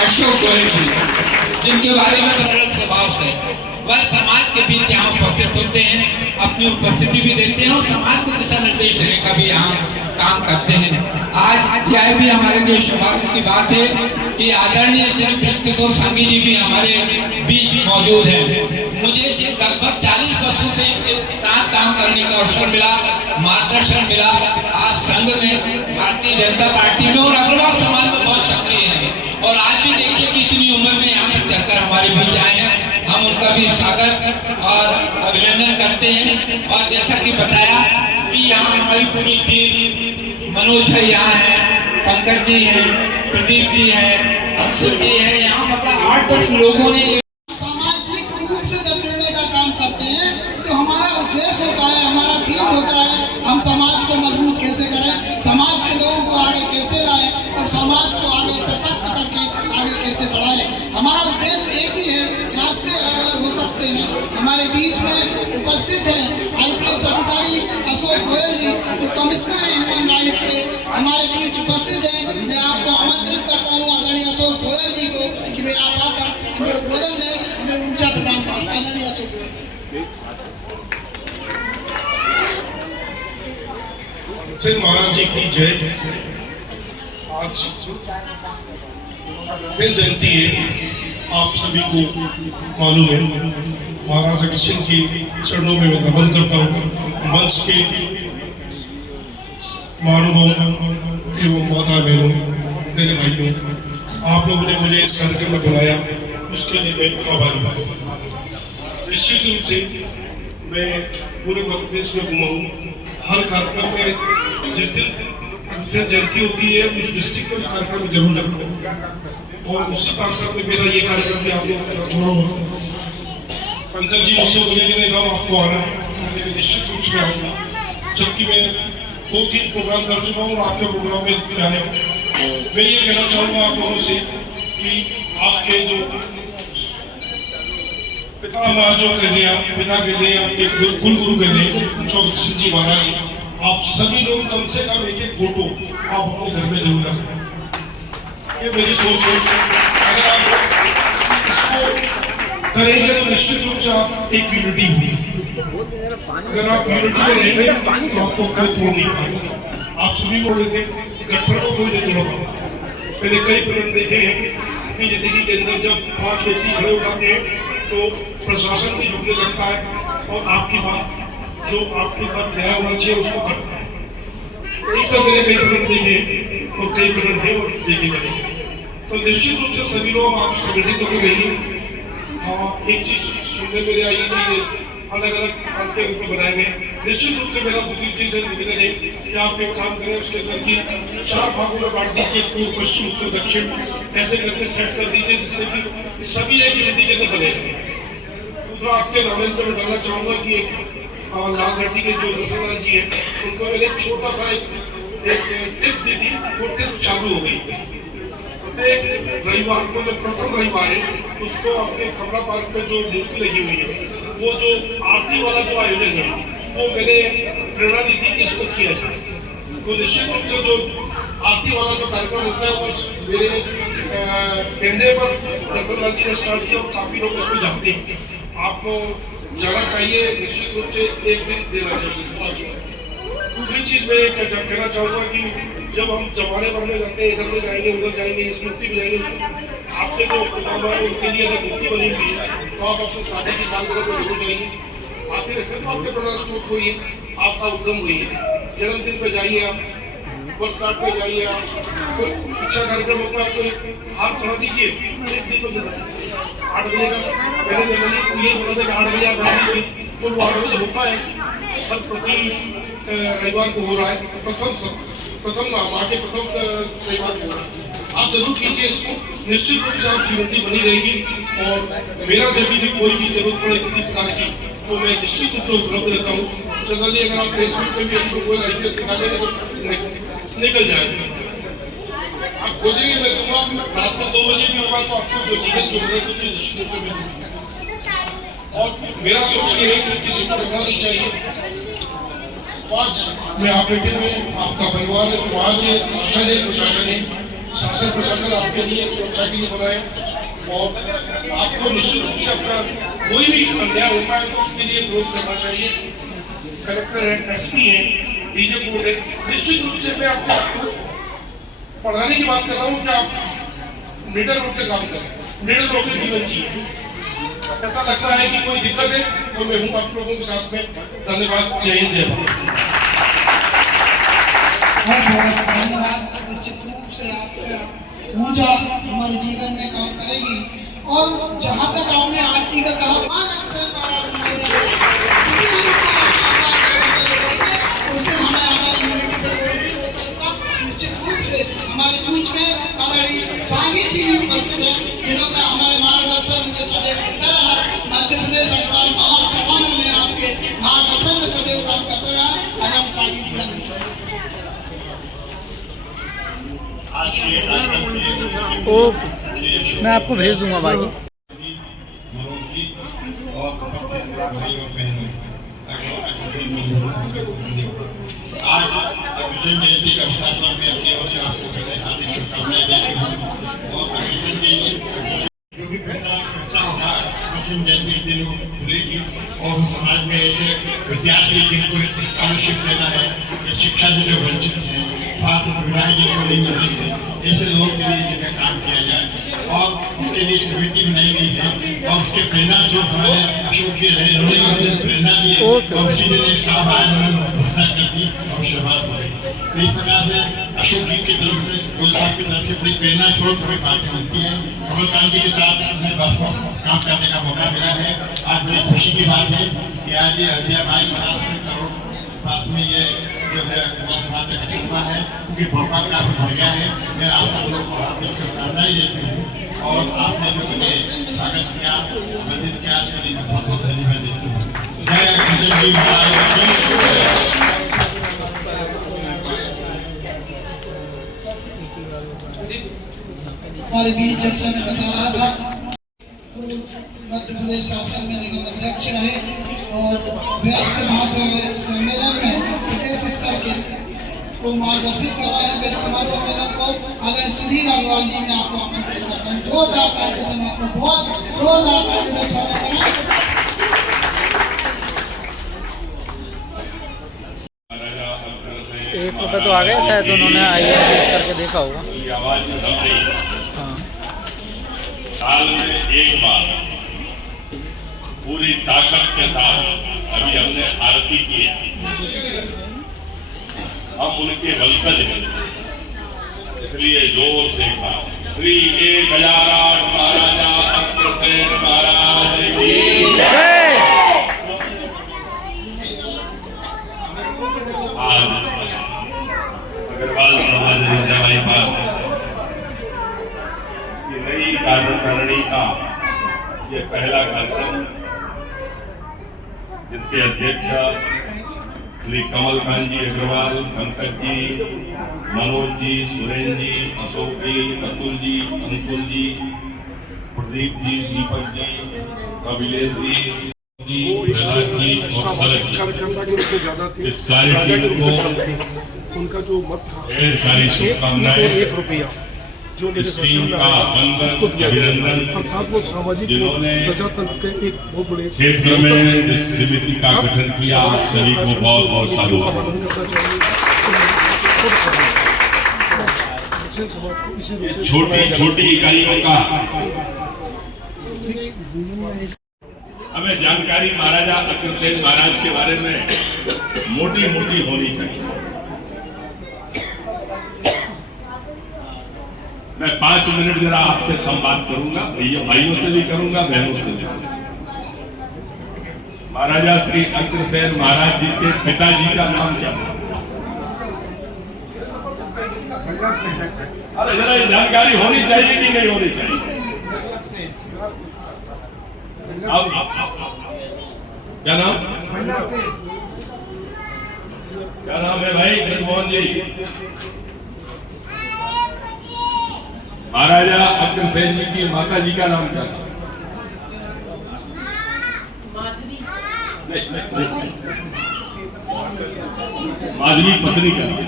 अशोक गोयल जी, जिनके बारे में सरल स्वभाव से वह समाज के बीच यहाँ उपस्थित होते हैं, अपनी उपस्थिति भी देते हैं और समाज को दिशा निर्देश देने का भी यहाँ काम करते हैं। आज यह भी हमारे लिए सौभाग्य की बात है कि आदरणीय श्री बृजकिशोर संघी जी भी हमारे बीच मौजूद हैं। मुझे लगभग 40 वर्षों से इनके साथ काम करने का अवसर मिला, मार्गदर्शन मिला। आज संघ में, भारतीय जनता पार्टी में और अग्रवाल समाज में बहुत सक्रिय हैं और आज भी देखिए कि इतनी उम्र में यहाँ तक चलकर हमारे बीच आए हैं। हम उनका भी स्वागत और अभिनंदन करते हैं। और जैसा कि बताया कि यहाँ हमारी पूरी टीम, मनोज भाई यहाँ हैं, पंकज जी हैं, प्रदीप जी हैं, अंशुल जी हैं, यहाँ मतलब 8-10 लोगों ने सामाजिक रूप से जब जुड़ने का काम करते हैं तो हमारा उद्देश्य होता है, हमारा थीम होता है, हम समाज को मजबूत कैसे करें, समाज के लोगों को आगे कैसे लाएं और समाज को आगे सशक्त करके आगे कैसे बढ़ाएं। हमारा उद्देश्य एक ही है, रास्ते अलग अलग हो सकते हैं। हमारे बीच में उपस्थित हैं IPS अधिकारी अशोक गोयल जी, जो कमिश्नर हैं ह्यूमन राइट के, हमारे बीच उपस्थित हैं। मैं आपको आमंत्रित करता हूँ आदरणीय अशोक गोयल जी को कि वे आप आकर हमें उद्बोधन दें, हमें ऊर्जा प्रदान करें। आदरणीय अशोक गोयल। सिंह महाराज जी की जय। आज फिर जयंती है, आप सभी को मालूम है। महाराज अग्रसेन के चरणों में मैं नमन करता हूँ। मंच के महानुभाव एवं माता बहनों, मेरे भाइयों, आप लोगों ने मुझे इस कार्यक्रम में बुलाया, उसके लिए मैं आभारी हूँ। निश्चित रूप से मैं पूरे भारत देश में घूमा हूँ। हर कार्यक्रम में जिस दिन जयंती होती है उस डिस्ट्रिक्ट में उस कार्यक्रम में जरूर जाता हूँ और उसी कार्यक्रम में मेरा ये कार्यक्रम भी आप लोगों का जुड़ा हुआ। पंकज जी मुझसे बोले कि नहीं साहब आपको आना है, लेकिन निश्चित रूप से आऊँगा। जबकि मैं 2-3 प्रोग्राम कर चुका हूँ और आपके प्रोग्राम में आया हूँ। मैं ये कहना चाहूँगा आप लोगों से कि आपके जो पिता जो कहने पिता कहने आपके कुल गुरु कहने चौधरी सिंह जी महाराज जी, आप सभी लोग कम से कम एक फोटो आप अपने घर में जरूर लगाएं। ये मेरी सोच है। अगर आप इसको करेंगे तो निश्चित रूप से आप एक यूनिटी होगी। अगर आप यूनिटी में रहेंगे तो आपको कोई तोड़ नहीं पाएगा। आप सभी को लेते गट्ठर को कोई नहीं तोड़ पाता। मैंने कई प्रकरण देखे हैं कि जिंदगी के अंदर जब 5 व्यक्ति खड़े हो जाते हैं तो प्रशासन भी झुकने लगता है और आपकी बात जो आपके साथ न्याय होना चाहिए उसको करता है। एक तो मैंने कई प्रकरण देखे और कई प्रकरण है और देखे गए। तो निश्चित रूप से सभी लोग आप संगठित होकर रहिए। एक चीज सुनने में आई कि अलग अलग प्रांत के रूप में बनाए गए। निश्चित रूप से मेरा दूसरी चीज से निवेदन है कि आप एक काम करें, उसके अंदर की 4 भागों में बांट दीजिए, पूर्व पश्चिम उत्तर दक्षिण, ऐसे करके सेट कर दीजिए जिससे कि सभी एक यूनिटी के अंदर बने। दूसरा आपके नॉलेज में बताना चाहूँगा कि लाल घाटी के जो रसोनाथ जी हैं उनको मैंने एक छोटा सा एक टिप दी थी, वो टिप चालू हो गई। प्रत्येक रविवार को जो प्रथम रविवार है उसको आपके कमला पार्क में जो मूर्ति लगी हुई है, वो जो आरती वाला जो आयोजन है वो मैंने प्रेरणा दी थी कि इसको किया जाए। तो निश्चित रूप से जो आरती वाला जो कार्यक्रम होता है वो मेरे कहने पर रघुनाथ जी ने स्टार्ट किया और काफी लोग उसमें जाते हैं। आपको जाना चाहिए, निश्चित रूप से एक दिन देना चाहिए। दूसरी चीज मैं कहना चाहूँगा कि जब हम जमाने भर में जाते हैं, इधर में जाएंगे उधर जाएंगे, इस मूर्ति में जाएंगे, आपके जो पितामह है उनके लिए अगर मूर्ति बनी हुई है तो आप अपनी शादी की सालगिरह को जरूर जाइए। आते रहते हैं तो आपके प्रयास को होइए, आपका उद्यम हुई है। जन्मदिन पे जाइए, आप वर्षगांठ पे जाइए, आप कोई अच्छा कार्यक्रम होता है कोई हाथ चढ़ा दीजिए। एक दिन को 8 बजे का पहले जनरली यही बोला था कि 8 बजे आप बढ़ा दीजिए, तो वो 8 बजे होता है। हर प्रति रविवार को हो रहा है, प्रथम माह के प्रथम रविवार को हो रहा है। आप जरूर कीजिए इसको, निश्चित रूप से आप यूनिटी बनी रहेगी। और मेरा जब भी कोई भी जरूरत पड़े किसी प्रकार की तो मैं निश्चित रूप से उपलब्ध रहता हूँ। जनरली अगर आप फेसबुक पे भी अशोक गोयल IPS निकालेंगे तो निकल जाएगा। आप खोजेंगे मैं दूंगा, रात को 2 बजे भी होगा तो आपको जो लीगल जरूरत होती है निश्चित रूप से मैं दूंगा। और मेरा सोच ये है कि किसी को डरना नहीं चाहिए। आज मैं आप बैठे हुए आपका परिवार है, तो आज ये शासन है, प्रशासन है, शासन प्रशासन आपके लिए सुरक्षा के लिए बना है और आपको निश्चित रूप से अपना कोई भी अन्याय होता है तो उसके लिए विरोध करना चाहिए। कलेक्टर है, एसपी है, डीजे कोर्ट है, निश्चित रूप से मैं आपको पढ़ाने की बात कर रहा हूँ कि आप निडर होकर काम करें, निडर होकर जीवन जिए। ऐसा लगता है कि कोई दिक्कत है तो मैं हूँ आप लोगों के साथ में। धन्यवाद। जय हिंद, जय भारत। बहुत बहुत धन्यवाद। निश्चित रूप से आपका ऊर्जा हमारे जीवन में काम करेगी। और जहाँ तक आपने आरती का कहा, उस दिन हमें हमारी यूनिटी से कोई नहीं रोक सकता। निश्चित रूप से हमारे बीच में आदरणीय सांगी जी भी उपस्थित हैं, जिन्होंने हमारे मार्गदर्शन मुझे सदैव करता रहा। मध्य प्रदेश अखबार महासभा में मैं आपके मार्गदर्शन में सदैव काम करता रहा। आदरणीय सांगी जी ओके, मैं आपको भेज दूंगा भाई। आज अग्रसेन जयंती के अवसर पर मैं अपनी ओर से आपको पहले हार्दिक शुभकामनाएं देती हूँ। और अग्रसेन जी जो भी पैसा इकट्ठा होगा अग्रसेन जयंती के दिन खुलेगी और समाज में ऐसे विद्यार्थी जिनको स्कॉलरशिप देना है या शिक्षा से जो वंचित हैं, स्वास्थ्य सुविधाएं जिनको नहीं मिल रही है, ऐसे लोगों के लिए जो है काम किया जाए। और उसके लिए एक समिति बनाई गई है और उसके प्रेरणा स्रोत हमारे अशोक जी रहे, उन्होंने प्रेरणा दी और उसी दिन एक साहब आए, उन्होंने घोषणा कर दी और शुरुआत हो गई। तो इस प्रकार से अशोक जी की तरफ से, गोल साहब की तरफ से बड़ी प्रेरणा स्रोत हमें बातें मिलती है। कमलकांत जी के साथ अपने वर्षों काम करने का मौका मिला है। आज बड़ी खुशी की बात है कि आज ये अयोध्या भाई 50 करोड़ पास में ये जो है समाज का चुनना है, क्योंकि भोपाल काफी बढ़ गया है। मैं आप सब लोग को हार्दिक शुभकामनाएं देती हूँ और आपने जो मुझे स्वागत किया, आमंत्रित किया, इसके लिए बहुत बहुत धन्यवाद देती हूँ। जय कृष्ण जी महाराज की। हमारे बीच जैसा मैं बता रहा था, मध्य प्रदेश शासन में निगम अध्यक्ष रहे और वैश्य महासम्मेलन में प्रदेश स्तर के को मार्गदर्शित कर रहे हैं। वैश्य महासम्मेलन को आदरणीय सुधीर अग्रवाल जी मैं आपको आमंत्रित करता हूँ। जोरदार तालियों से मैं आपको बहुत जोरदार तालियों से स्वागत करें। ₹1 तो आ गया शायद, उन्होंने IAS करके देखा होगा। आवाज में दम नहीं। साल में एक बार पूरी ताकत के साथ अभी हमने आरती की है। हम उनके वंशज हैं, इसलिए जोर से श्री 1008 महाराजा अग्रसेन महाराज की जय। आज अग्रवाल समाज ने हमारे पास ये नई कार्यकारिणी का ये पहला कार्यक्रम, जिसके अध्यक्ष श्री कमलकांत जी अग्रवाल, पंकज जी, मनोज जी, सुरेंद्र जी, अशोक जी, अतुल जी, अंशुल जी, प्रदीप जी, दीपक जी, कविलेश जी, प्रहलाद जी और शरद जी, इस सारी टीम को उनका जो मत था, ढेर सारी शुभकामनाएं। ₹1 जो इस टीम का वंदन, अभिनंदन, अर्थात वो सामाजिक जिन्होंने प्रजातंत्र के एक बहुत बड़े क्षेत्र में इस समिति का गठन किया। आप सभी को बहुत बहुत साधुवाद। छोटी छोटी इकाइयों का हमें जानकारी महाराजा अग्रसेन महाराज के बारे में मोटी मोटी होनी चाहिए। मैं 5 मिनट जरा आपसे संवाद करूंगा, भाइयों से भी करूंगा, बहनों से भी। महाराजा श्री अग्रसेन महाराज जी के पिताजी का नाम क्या था? अरे जरा ये जानकारी होनी चाहिए कि नहीं होनी चाहिए? अब क्या नाम है भाई? मोहन जी महाराजा अग्रसेन जी की माता जी का नाम क्या था? नहीं। माधवी पत्नी का नाम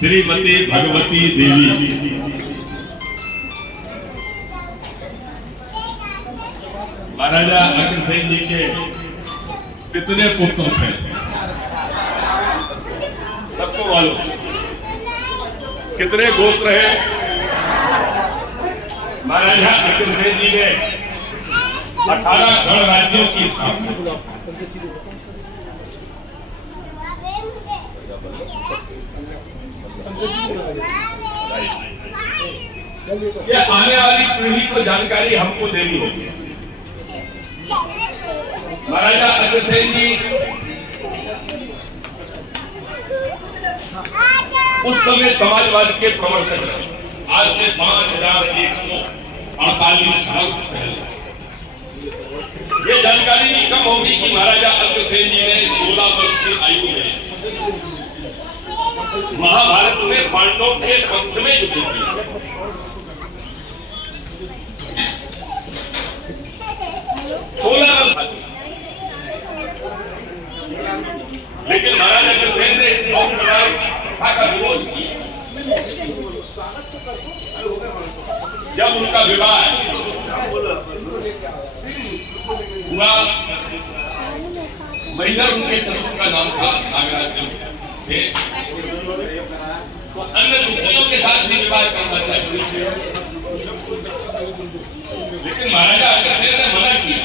श्रीमती भगवती देवी। महाराजा अग्रसेन जी के कितने पुत्र थे? सबको मालूम। कितने गोत्र हैं? महाराजा अग्रसेन जी ने 18 गणराज्यों की स्थापना। ये आने वाली पीढ़ी को जानकारी हमको देनी होगी। महाराजा अग्रसेन जी उस समय समाजवाद के प्रवर्तक रहे। आज से 5148 वर्ष पहले। ये जानकारी भी कम होगी कि महाराजा अग्रसेन जी ने 16 वर्ष की आयु में महाभारत में पांडवों के पक्ष में युद्ध किया। लेकिन महाराजा अग्रसेन ने इस प्रथा का विरोध किया। जब उनका विवाह हुआ, महिधर उनके ससुर का नाम था, नागराज थे, तो अन्य पुत्रियों के साथ भी विवाह करना चाहिए। लेकिन महाराजा अग्रसेन ने मना किया।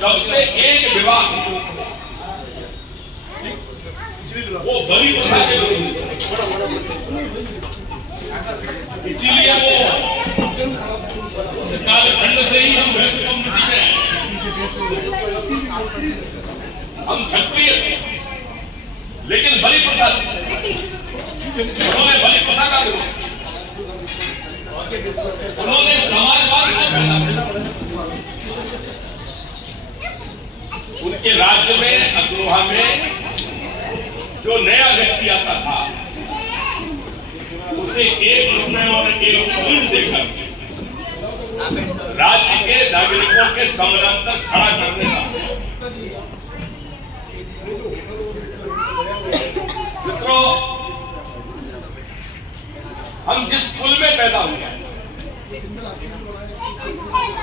तब से एक विवाह वो बलि प्रथा के विरुद्ध, इसीलिए वो उस कालखंड से ही हम वैश्य कम्युनिटी में हम क्षत्रिय थे, लेकिन बलि प्रथा उन्होंने बलि प्रथा का विरोध, उन्होंने समाजवाद को पैदा किया। उनके राज्य में अग्रोहा में जो नया व्यक्ति आता था उसे 1 रुपए और 1 ईंट देकर राज्य के नागरिकों के समानांतर खड़ा करने का। मित्रों, हम जिस कुल में पैदा हुए हैं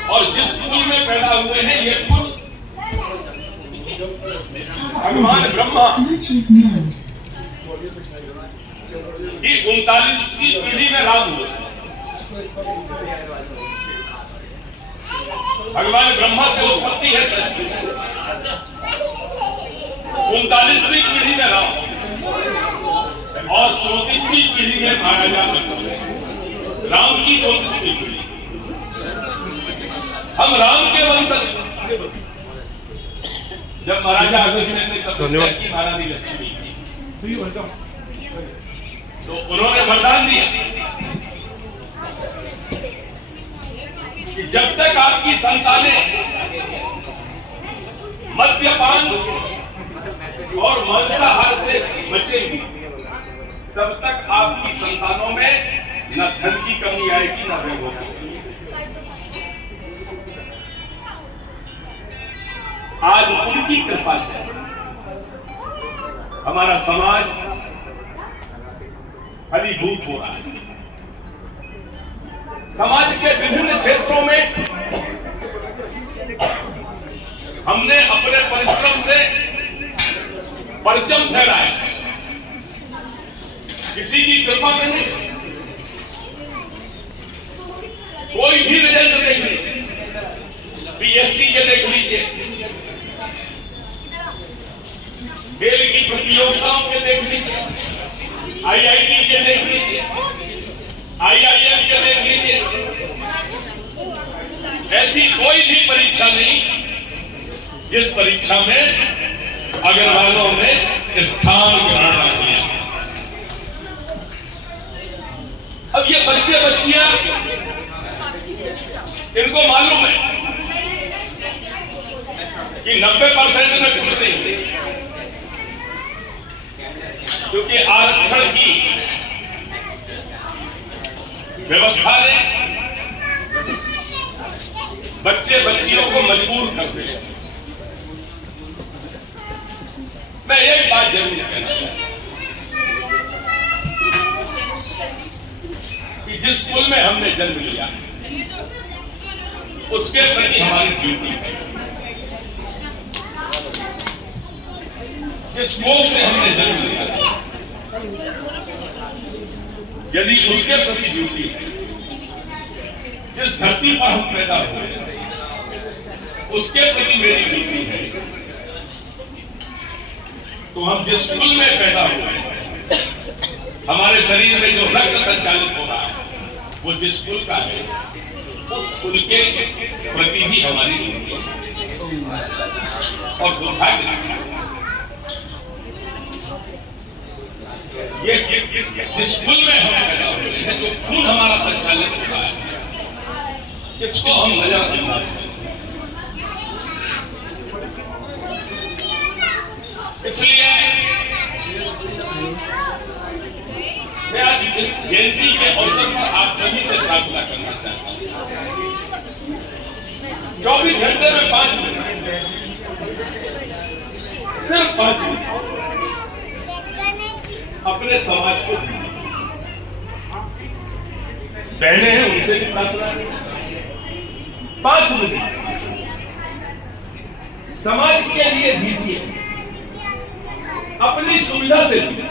और जिस कुल में पैदा हुए हैं, ये कुल भगवान ब्रह्मा की 39वीं पीढ़ी में राम हुए। भगवान ब्रह्मा से उत्पत्ति है सच, 39वीं पीढ़ी में राम और 34वीं पीढ़ी में महाराजा राम की 34वीं पीढ़ी। हम राम के वंशज। जब महाराजा अग्रसेन ने तपस्या की महारानी लक्ष्मी की, तो उन्होंने वरदान दिया कि जब तक आपकी संतानें मद्यपान और मांसाहार से बचेंगी, तब तक आपकी संतानों में न धन की कमी आएगी, न वैभव की कमी। आज उनकी कृपा से हमारा समाज फलीभूत हो रहा है। समाज के विभिन्न क्षेत्रों में हमने अपने परिश्रम से परचम फैलाया। किसी की कृपा नहीं, कोई भी रिजल्ट देख लीजिए, बीएससी के देख लीजिए, खेल की प्रतियोगिताओं के देख लीजिए, आईआईटी के देख लीजिए, आईआईएम के देख लीजिए। ऐसी कोई भी परीक्षा नहीं जिस परीक्षा में अग्रवालों ने स्थान ग्रहण किया। अब ये बच्चे बच्चियां, इनको मालूम है कि 90% में कुछ नहीं, क्योंकि आरक्षण की व्यवस्था ने बच्चे बच्चियों को मजबूर कर दिया। मैं एक बात जरूर कहना चाहता हूं कि जिस स्कूल में हमने जन्म लिया उसके प्रति हमारी ड्यूटी है। जिस स्कूल से हमने जन्म लिया यदि उसके प्रति ड्यूटी है, जिस धरती पर हम पैदा हुए उसके प्रति मेरी ड्यूटी है, तो हम जिस स्कूल में पैदा हुए हमारे शरीर में जो रक्त संचालित हो रहा है वो जिस स्कूल का है उस स्कूल के प्रति भी हमारी ड्यूटी है। और दुर्भाग्य से ये जिस स्कूल में हम पैदा हुए हैं, जो खून हमारा संचालित होता है, इसको हम नजरअंदाज करते हैं। इसलिए मैं आज इस जयंती के अवसर पर आप सभी से प्रार्थना करना चाहता हूं। 24 घंटे में 5 मिनट, सिर्फ 5 मिनट अपने समाज को दीजिए। बहनें हैं उनसे भी प्रार्थना, 5 मिनट समाज के लिए दीजिए, अपनी सुविधा से दीजिए।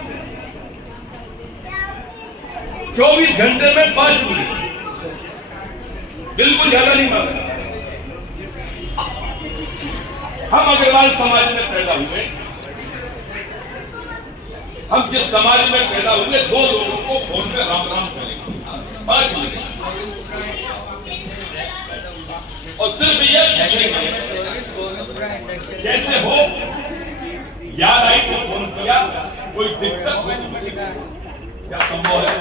24 घंटे में 5 मिनट, बिल्कुल ज्यादा नहीं मांगा। हम अग्रवाल समाज में पैदा हुए, हम जिस समाज में पैदा हुए 2 लोगों को फोन पे राम राम करेंगे 5 मिनट, और सिर्फ ये पूछेंगे कैसे हो, याद आई तो फोन किया, कोई दिक्कत हो तो क्या संभव है?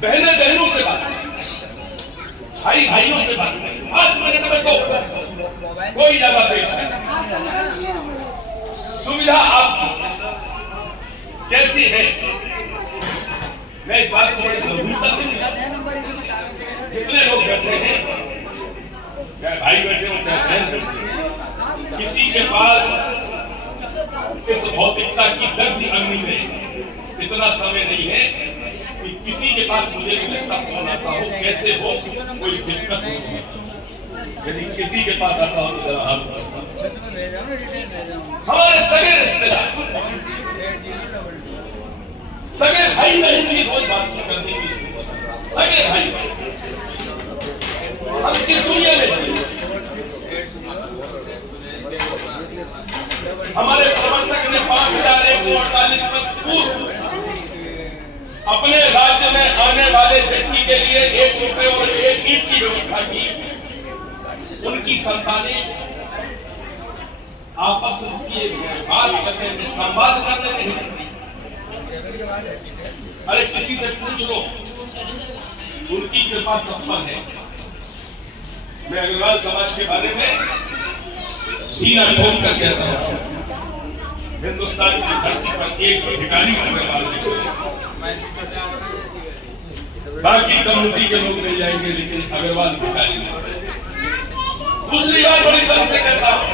बहनें बहनों से बात करें, भाई भाइयों से बात करें, 5 मिनट में 2, कोई ज्यादा अपेक्षा नहीं। सुविधा आपकी कैसी है, मैं इस बात को बड़ी गंभीरता से लिया। जितने लोग बैठे हैं, चाहे भाई बैठे हो चाहे बहन बैठे, किसी के पास इस भौतिकता की दग्ध अग्नि में इतना समय नहीं है कि किसी के पास मुझे भी लगता फोन आता हो, कैसे हो, कोई दिक्कत हो। यदि किसी के पास आता हो तो जरा हाथ उठाओ। हमारे सगे रिश्तेदार, सगे भाई बहन भी रोज बात करने की स्थिति, सगे भाई बहन, हम किस दुनिया में जी? हमारे प्रवर्तक ने 5148 वर्ष पूर्व अपने राज्य में आने वाले व्यक्ति के लिए 1 रुपए और 1 ईंट की व्यवस्था की। उनकी संतानें आपस में बात करने में, संवाद करने में, अरे किसी से पूछ लो, उनकी कृपा सब पर है। मैं अग्रवाल समाज के बारे में सीना ठोक कर कहता हूं, हिंदुस्तान की धरती पर एक भिखारी अग्रवाल नहीं, बाकी कम्युनिटी के लोग मिल जाएंगे लेकिन अग्रवाल भिखारी नहीं। दूसरी बात बड़ी दम से कहता हूं,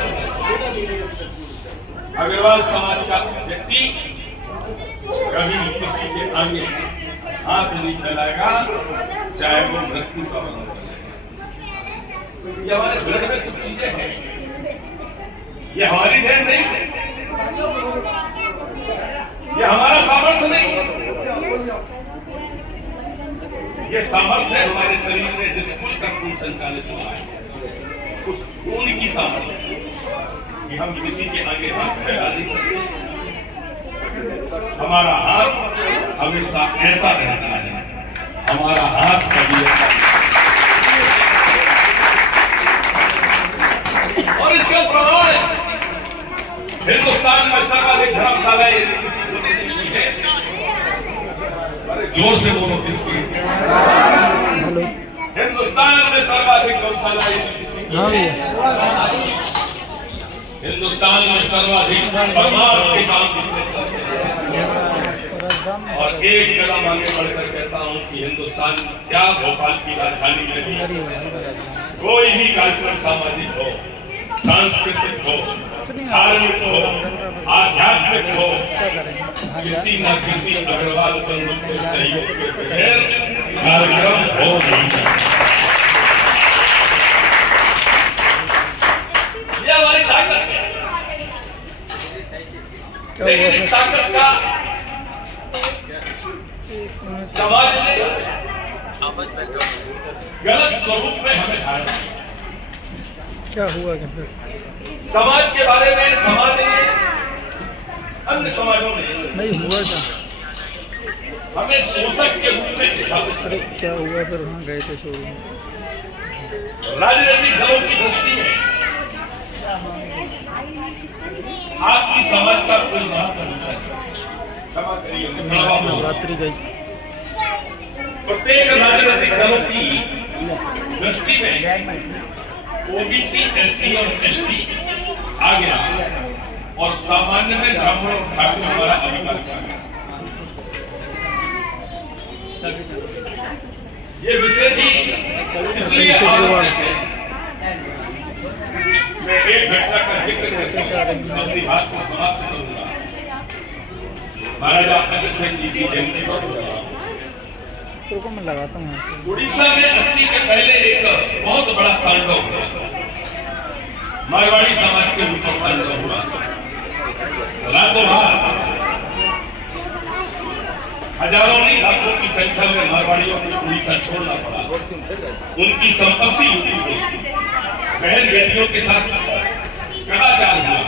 अग्रवाल समाज का व्यक्ति कभी किसी के आगे हाथ नहीं फैलाएगा, चाहे वो मृत्यु का बना। ये हमारे ब्लड में कुछ चीजें हैं, ये हमारी देन नहीं है, ये हमारा सामर्थ्य नहीं, ये सामर्थ्य है हमारे शरीर में जिस खून का खून संचालित हुआ है, उस खून की सामर्थ्य कि हम किसी के आगे हाथ फैला नहीं सकते। हमारा हाथ हमेशा ऐसा रहता है, हमारा हाथ कभी और इसका प्रमाण है हिंदुस्तान में सर्वाधिक धर्मशाला यदि किसी को देखने की है, अरे जोर से बोलो किसकी? हिंदुस्तान में सर्वाधिक गौशाला यदि किसी की की है। हिंदुस्तान में सर्वाधिक बदमाश के काम कितने चलते हैं। और एक कदम आगे बढ़कर कहता हूं कि हिंदुस्तान क्या भोपाल की राजधानी में भी कोई भी कार्यक्रम सामाजिक हो, सांस्कृतिक हो, धार्मिक हो, आध्यात्मिक हो, किसी न किसी अग्रवाल बंधु के सहयोग के बगैर कार्यक्रम हो नहीं सकता। ये हमारी ताकत है। लेकिन इस ताकत का समाज ने गलत स्वरूप में हमें धारण किया। क्या हुआ? समाज के बारे में समाज ने, अन्य समाजों ने नहीं हुआ क्या? हमें शोषक के रूप में स्थापित अरे क्या हुआ? फिर वहाँ गए थे शोरूम। राजनीतिक दलों की दृष्टि में आपकी समाज का कोई महत्व नहीं है। क्षमा करिए, नवरात्रि गई। प्रत्येक राजनीतिक दलों की दृष्टि में ओबीसी, एससी और एसटी आ गया और सामान्य में ब्राह्मण और ठाकुर हमारा अधिकार आ गया। ये विषय भी इसलिए आवश्यक है। मैं एक घटना का जिक्र करके अपनी बात को समाप्त करूंगा। महाराजा अग्रसेन सिंह जी की जयंती पर तो मैं लगाता हूँ। उड़ीसा में 80 के पहले एक बहुत बड़ा तांडव हुआ, मारवाड़ी समाज के ऊपर तांडव हुआ। रातों रात हजारों नहीं लाखों की संख्या में मारवाड़ियों को उड़ीसा छोड़ना पड़ा। उनकी संपत्ति लूटी गई, बहन बेटियों के साथ कदाचार हुआ।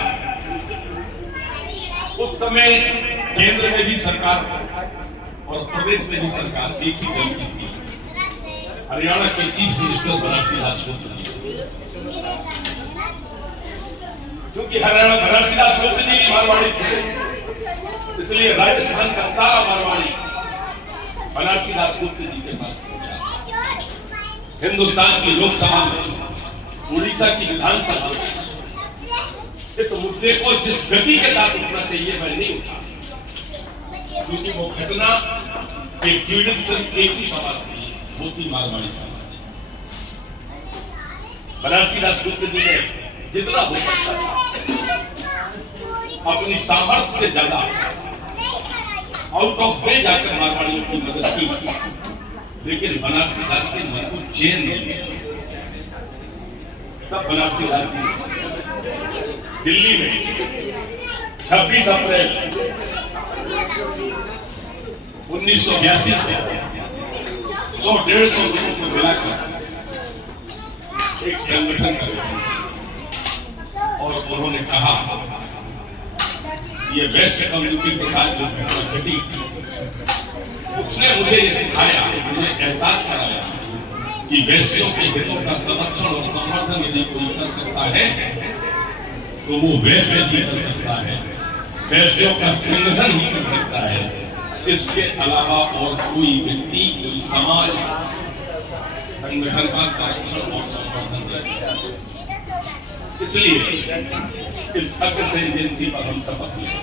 उस समय केंद्र में भी सरकार और प्रदेश में भी सरकार एक ही दल की थी। हरियाणा के चीफ मिनिस्टर बनारसी दास गुप्ता, क्योंकि हरियाणा बनारसी दास गुप्ता जी भी मारवाड़ी थे, इसलिए राजस्थान का सारा मारवाड़ी बनारसी दास गुप्ता जी के पास पहुंचा। हिंदुस्तान की लोकसभा में, उड़ीसा की विधानसभा में इस मुद्दे को जिस गति के साथ उठना चाहिए मैं नहीं उठा, क्योंकि वो घटना एक पीड़ित एक ही समाज की, वो थी मारवाड़ी समाज। बनारसी दास गुप्ता जी ने जितना हो सकता था अपनी सामर्थ्य से ज्यादा आउट ऑफ वे जाकर मारवाड़ियों की मदद की, लेकिन बनारसी दास के मन को चैन नहीं मिला। तब बनारसी दास जी दिल्ली में 26 अप्रैल 1982 में 100-150 लोगों को मिलाकर एक संगठन कर और उन्होंने कहा ये वैश्य कम्युनिटी के साथ जो घटना घटी, उसने मुझे ये सिखाया, मुझे एहसास कराया कि वैश्यों के हितों का संरक्षण और संवर्धन यदि कोई कर सकता है तो वो वैश्य ही कर सकता है, वैश्यों का संगठन ही कर सकता है। इसके अलावा और कोई व्यक्ति, कोई समाज संगठन का संरक्षण और संवर्धन कर सकता है। इसलिए इस अग्रसेन जयंती पर हम शपथ लें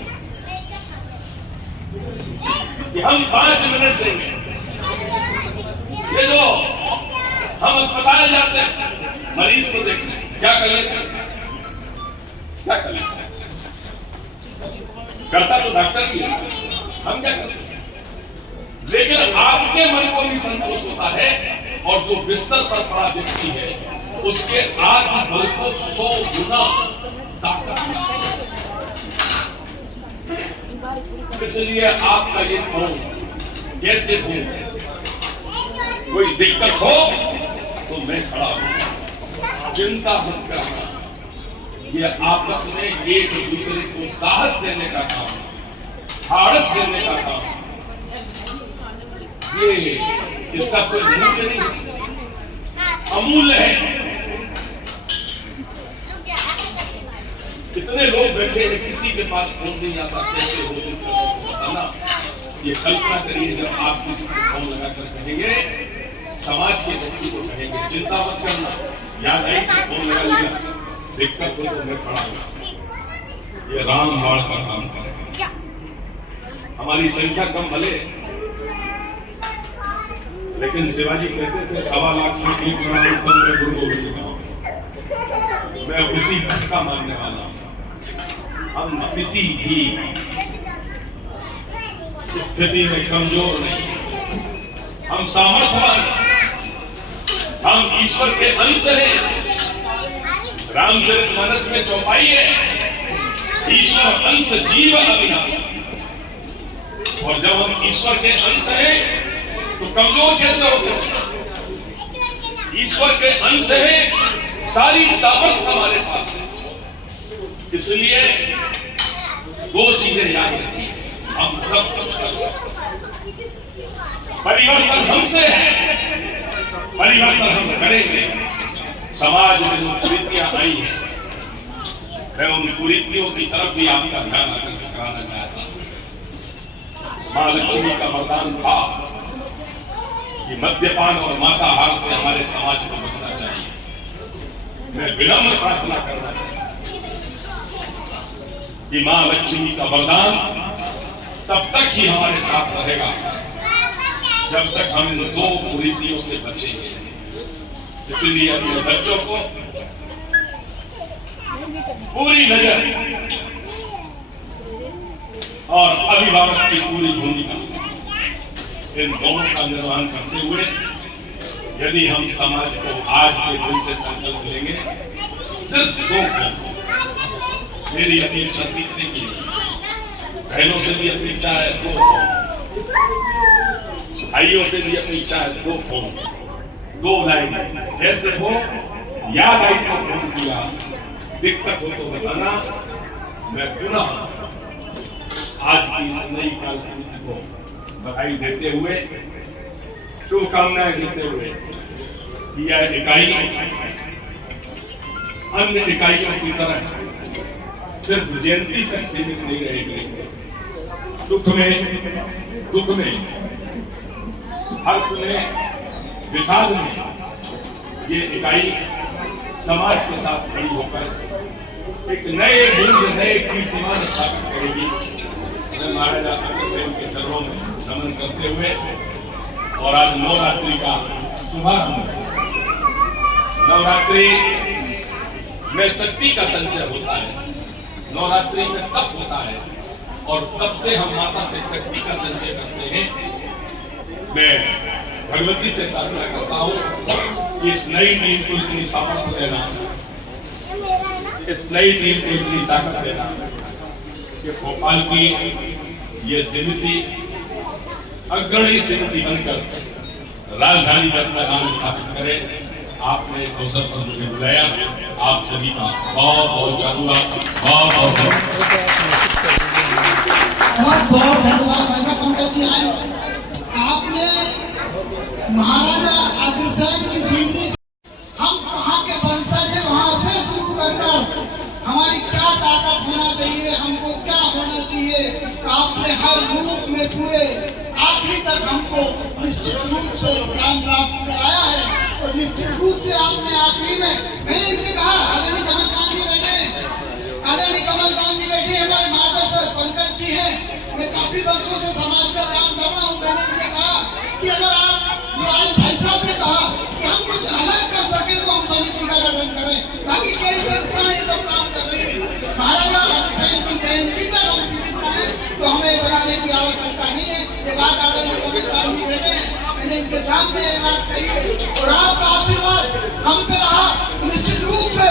कि हम 5 मिनट देंगे। ये जो हम अस्पताल जाते हैं मरीज को देखने, क्या कर लेते हैं? क्या कर लेते हैं? करता तो डॉक्टर ही है, हम क्या करते हैं? लेकिन आपके मन को भी संतोष होता है और जो बिस्तर पर पड़ा व्यक्ति है उसके आत्मबल को 100 गुना ताकत। इसलिए आपका ये फोन कैसे हो, कोई दिक्कत हो तो मैं खड़ा हूं, चिंता मत करना। ये आपस में एक दूसरे को साहस देने का काम, साहस देने का काम, ये इसका कोई मूल्य नहीं, अमूल्य है। कितने लोग बैठे हैं, किसी के पास फोन नहीं आता, कैसे हो बताना। ये कल्पना करिए जब आप किसी को फोन लगाकर कहेंगे समाज के व्यक्ति को कहेंगे चिंता मत करना, याद आई तो फोन लगा लिया, दिक्कत हो तो मैं खड़ा हूं। ये रामबाण का काम करेगा। हमारी संख्या कम भले, लेकिन शिवाजी कहते थे 1.25 लाख से 1 बड़ा उत्तम में गुरु गोविंद का हूं। मैं उसी का मानने वाला हूं। हम किसी भी स्थिति में कमजोर नहीं, हम सामर्थ्यवान, हम ईश्वर के अंश हैं। रामचरितमानस में चौपाई है, ईश्वर अंश जीव अविनाशी। और जब हम ईश्वर के अंश हैं तो कमजोर कैसे हो सकते? ईश्वर के अंश हैं, सारी सामर्थ्य हमारे पास है। इसलिए 2 चीजें याद रखिए, हम सब कुछ कर सकते हैं। परिवर्तन हमसे है, परिवर्तन हम करेंगे। समाज में जो कुरीतियां आई हैं, मैं उन कुरीतियों की तरफ भी आपका ध्यान आकर्षित कराना चाहता हूं। मां लक्ष्मी का वरदान था कि मद्यपान और मांसाहार से हमारे समाज को बचना चाहिए। मैं विनम्र प्रार्थना करना चाहता हूं कि मां लक्ष्मी का वरदान तब तक ही हमारे साथ रहेगा जब तक हम इन 2 कुरीतियों से बचेंगे। इसलिए अपने बच्चों को पूरी नजर और अभिभावक की पूरी भूमिका, इन दोनों का निर्वहन करते हुए यदि हम समाज को आज के दिन से संकल्प लेंगे, सिर्फ 2 को, मेरी अपेक्षा तीसरे की बहनों से भी अपेक्षा है 2 फोन, भाइयों से भी अपेक्षा है 2 फोन, 2 लाइन ऐसे हो, याद आई तो फोन किया, दिक्कत हो तो बताना। मैं पुनः आज की इस नई कार्य समिति को बधाई देते हुए, शुभकामनाएं देते हुए, यह इकाई अन्य इकाइयों की तरह सिर्फ जयंती तक सीमित नहीं रहेगी। सुख में, दुख में, हर्ष में, विषाद में ये इकाई समाज के साथ खड़ी होकर एक नए मूल्य, नए कीर्तिमान स्थापित करेगी। मैं महाराजा अग्रसेन के चरणों में नमन करते हुए और आज नवरात्रि का शुभारंभ। नवरात्रि में शक्ति का संचय होता है, नवरात्रि में तप होता है और तब से हम माता से शक्ति का संचय करते हैं। मैं भगवती से प्रार्थना करता हूँ कि इस नई टीम को इतनी सामर्थ्य देना, इस नई टीम को इतनी ताकत देना कि भोपाल की ये समिति अग्रणी समिति बनकर राजधानी में अपना नाम स्थापित करे। आपने इस अवसर पर मुझे बुलाया, आप सभी का बहुत बहुत धन्यवाद, बहुत बहुत धन्यवाद भाई साहब पंकज जी। आए आपने महाराजा अग्रसेन की जीवनी, हम कहाँ के वंशज है वहां से शुरू कर हमारी क्या ताकत होना चाहिए, हमको क्या होना चाहिए, आपने हर रूप में पूरे आखिरी तक हमको निश्चित रूप से ज्ञान प्राप्त कराया है। और निश्चित रूप से आपने आखिरी में, मैंने इनसे कहा आदरणीय कमलकांत जी बैठे, आदरणीय कमलकांत जी बैठे हमारे मार्गदर्शक पंकज जी हैं। मैं काफी वर्षों से समाज का काम कर रहा हूँ। मैंने इनसे कहा कि अगर आप युवराज भाई साहब ने कहा कि हम कुछ अलग कर सके तो हम समिति का गठन करें, ताकि कई संस्थाएं ये सब काम कर रही है। महाराजा अग्रसेन की जयंती तक हम सीमित रहे तो हमें बनाने की आवश्यकता नहीं है। ये बात आदरणीय कमलकांत जी बैठे हैं, मैंने इनके सामने ये बात कही है और आपका आशीर्वाद हम पे रहा तो निश्चित रूप से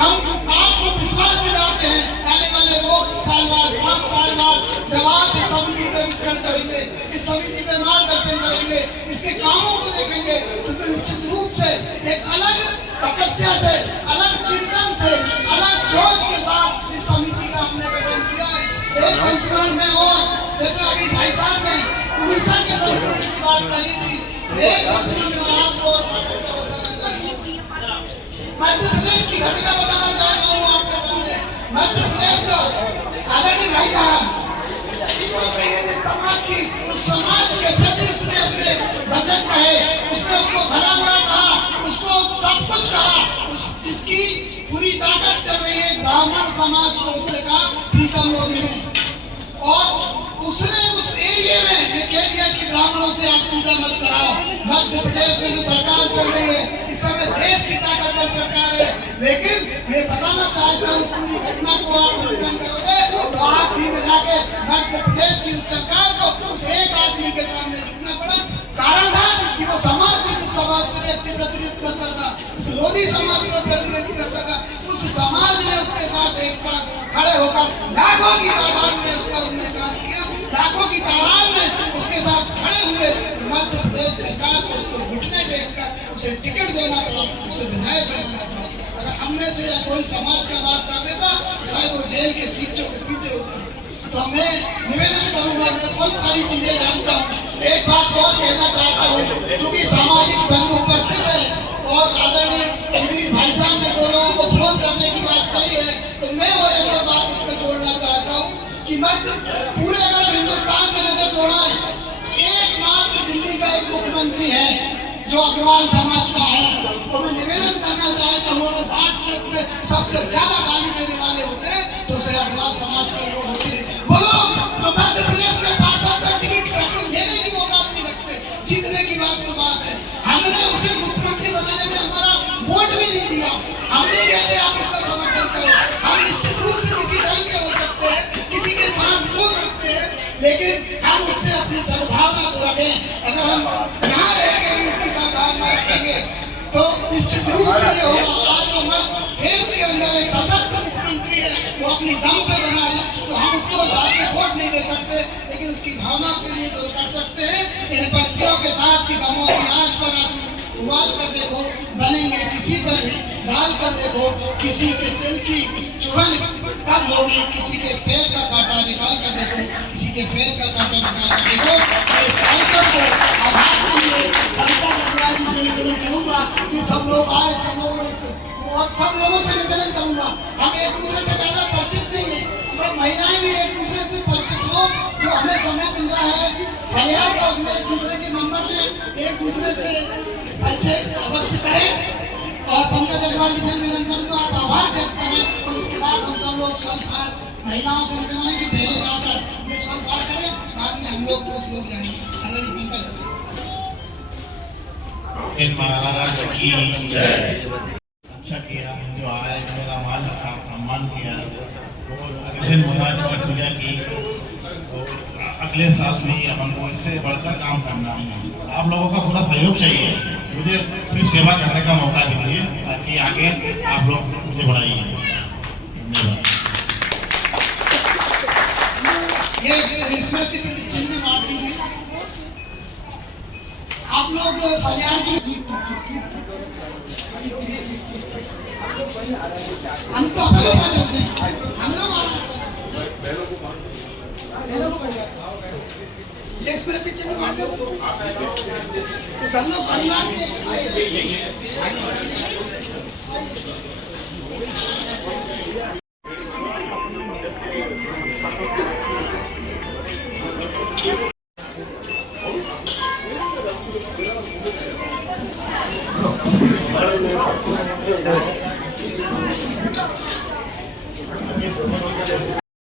हम आपको विश्वास दिलाते हैं। आने वाले 2 साल बाद, 5 साल बाद जब आप इस समिति में विचरण करेंगे, इस समिति में मार्गदर्शन करेंगे, इसके कामों को देखेंगे तो निश्चित रूप से एक अलग तपस्या से, अलग चिंतन से, अलग सोच के साथ इस समिति का हमने गठन किया है। एक संस्करण में और जैसे अभी भाई साहब ने उड़ीसा के संस्करण की बात कही थी, एक संस्करण में आपको और ताकत का बताना चाहिए। मध्य प्रदेश की घटना बताना चाहता हूँ आपके सामने। मध्य प्रदेश का आदरणीय भाई साहब समाज की, उस समाज के प्रति उसने अपने वचन कहे, उसने उसने उसको भला बुरा कहा, उसको सब कुछ कहा, जिसकी पूरी ताकत चल रही है ब्राह्मण समाज को, उसने कहा प्रीतम मोदी ने। और उसने उस एरिया में ये कह दिया कि ब्राह्मणों से आप पूजा मत कराओ। मध्य प्रदेश में जो सरकार चल रही है इस समय देश की ताकतवर सरकार है, लेकिन मैं बताना चाहता हूँ उस पूरी घटना को आप चिंतन करोगे तो आखिरी में जाके मध्य प्रदेश की उस सरकार को उस एक आदमी के सामने झुकना पड़ा। कारण था कि वो समाज जिस समाज से व्यक्ति प्रतिनिधित्व करता था, उस लोधी समाज से प्रतिनिधित्व करता था, उस समाज ने उसके साथ एक साथ खड़े होकर लाखों की तादाद में उसका उन्होंने काम किया, लाखों की तादाद में उसके साथ खड़े हुए। तो मध्य प्रदेश सरकार को उसको घुटने टेककर उसे टिकट देना पड़ा, उसे विधायक बनाना पड़ा। अगर हम में से या कोई समाज का बात कर देता तो शायद वो जेल के सीटों के पीछे होता। तो मैं निवेदन करूंगा, मैं बहुत सारी चीजें जानता हूँ, एक बात और कहना चाहता हूँ, क्योंकि सामाजिक बंधु उपस्थित है और आदरणीय सुधीर भाई साहब ने दो लोगों को फोन करने की बात कही है, तो मैं और एक और बात इसमें जोड़ना चाहता हूँ कि मध्य पूरे अगर हिंदुस्तान में नजर दौड़ाएं, एकमात्र दिल्ली का एक मुख्यमंत्री है जो अग्रवाल समाज का है। तो मैं निवेदन करना चाहता हूँ, अगर व्हाट्सएप में सबसे ज्यादा गाली देने वाले होते हैं तो उसे अग्रवाल समाज के लोग होते हैं। बोलो तो मध्य प्रदेश में पार्षद का टिकट लेने की औकात नहीं रखते, जीतने की बात तो बात है। हमने उसे मुख्यमंत्री बनाने में हमारा वोट भी नहीं दिया, हम नहीं कहते आप इसका समर्थन करो। हम निश्चित रूप से किसी दल के हो सकते हैं, किसी के साथ हो सकते हैं, लेकिन हम उससे अपनी सद्भावना तो रखें। अगर हम यहाँ रह के भी उसकी सद्भावना रखेंगे तो निश्चित रूप से ये होगा। आज वो देश के अंदर एक सशक्त मुख्यमंत्री है, वो अपनी दम पे बना है, तो हम उसको जाके वोट नहीं दे सकते, लेकिन उसकी भावना के लिए तो कर सकते हैं। इन पत्तियों के साथ की गमों की आंच पर आंसू उबाल कर देखो, बनेंगे किसी पर भी डाल कर देखो, किसी के दिल की चुभन कब होगी, किसी के पैर का कांटा निकाल कर देखो, किसी के पैर का कांटा निकाल कर देखो। इस कार्यक्रम को आभार के लिए पंकज अग्रवाल जी से निवेदन करूंगा कि सब लोग आए, सब लोगों ने और सब लोगों से निवेदन करूंगा, हम एक दूसरे से ज्यादा परिचित नहीं है, सब महिलाएं भी एक दूसरे से परिचित हो। जो हमें समय मिल रहा है फरियाद का, उसमें एक दूसरे के नंबर लें, एक दूसरे से परिचय अवश्य करें। और पंकज अग्रवाल जी से निवेदन करूंगा आप आभार व्यक्त करें, और उसके बाद हम सब लोग स्वल्पहार महिलाओं से निवेदन है कि पहले जाकर वे स्वल्पहार करें, बाद में हम लोग कुछ लोग जाएंगे। आदरणीय पंकज महाराज की जय। अच्छा किया जो आए, मेरा मान रखा, सम्मान किया और अग्रसेन महाराज की पूजा की। और अगले साल भी अपन को इससे बढ़कर काम करना है। आप लोगों का पूरा सहयोग चाहिए, मुझे फिर सेवा करने का मौका दीजिए ताकि आगे आप लोग मुझे बढ़ाइए। धन्यवाद। ये स्मृति चिन्ह मार दीजिए आप लोग फरियाद की। हम तो अपने लोग चलते हैं, हम लोग ये स्मृति चिन्ह मार दो तो सब लोग परिवार के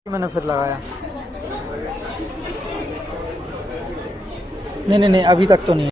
मैंने फिर लगाया नहीं, अभी तक तो नहीं।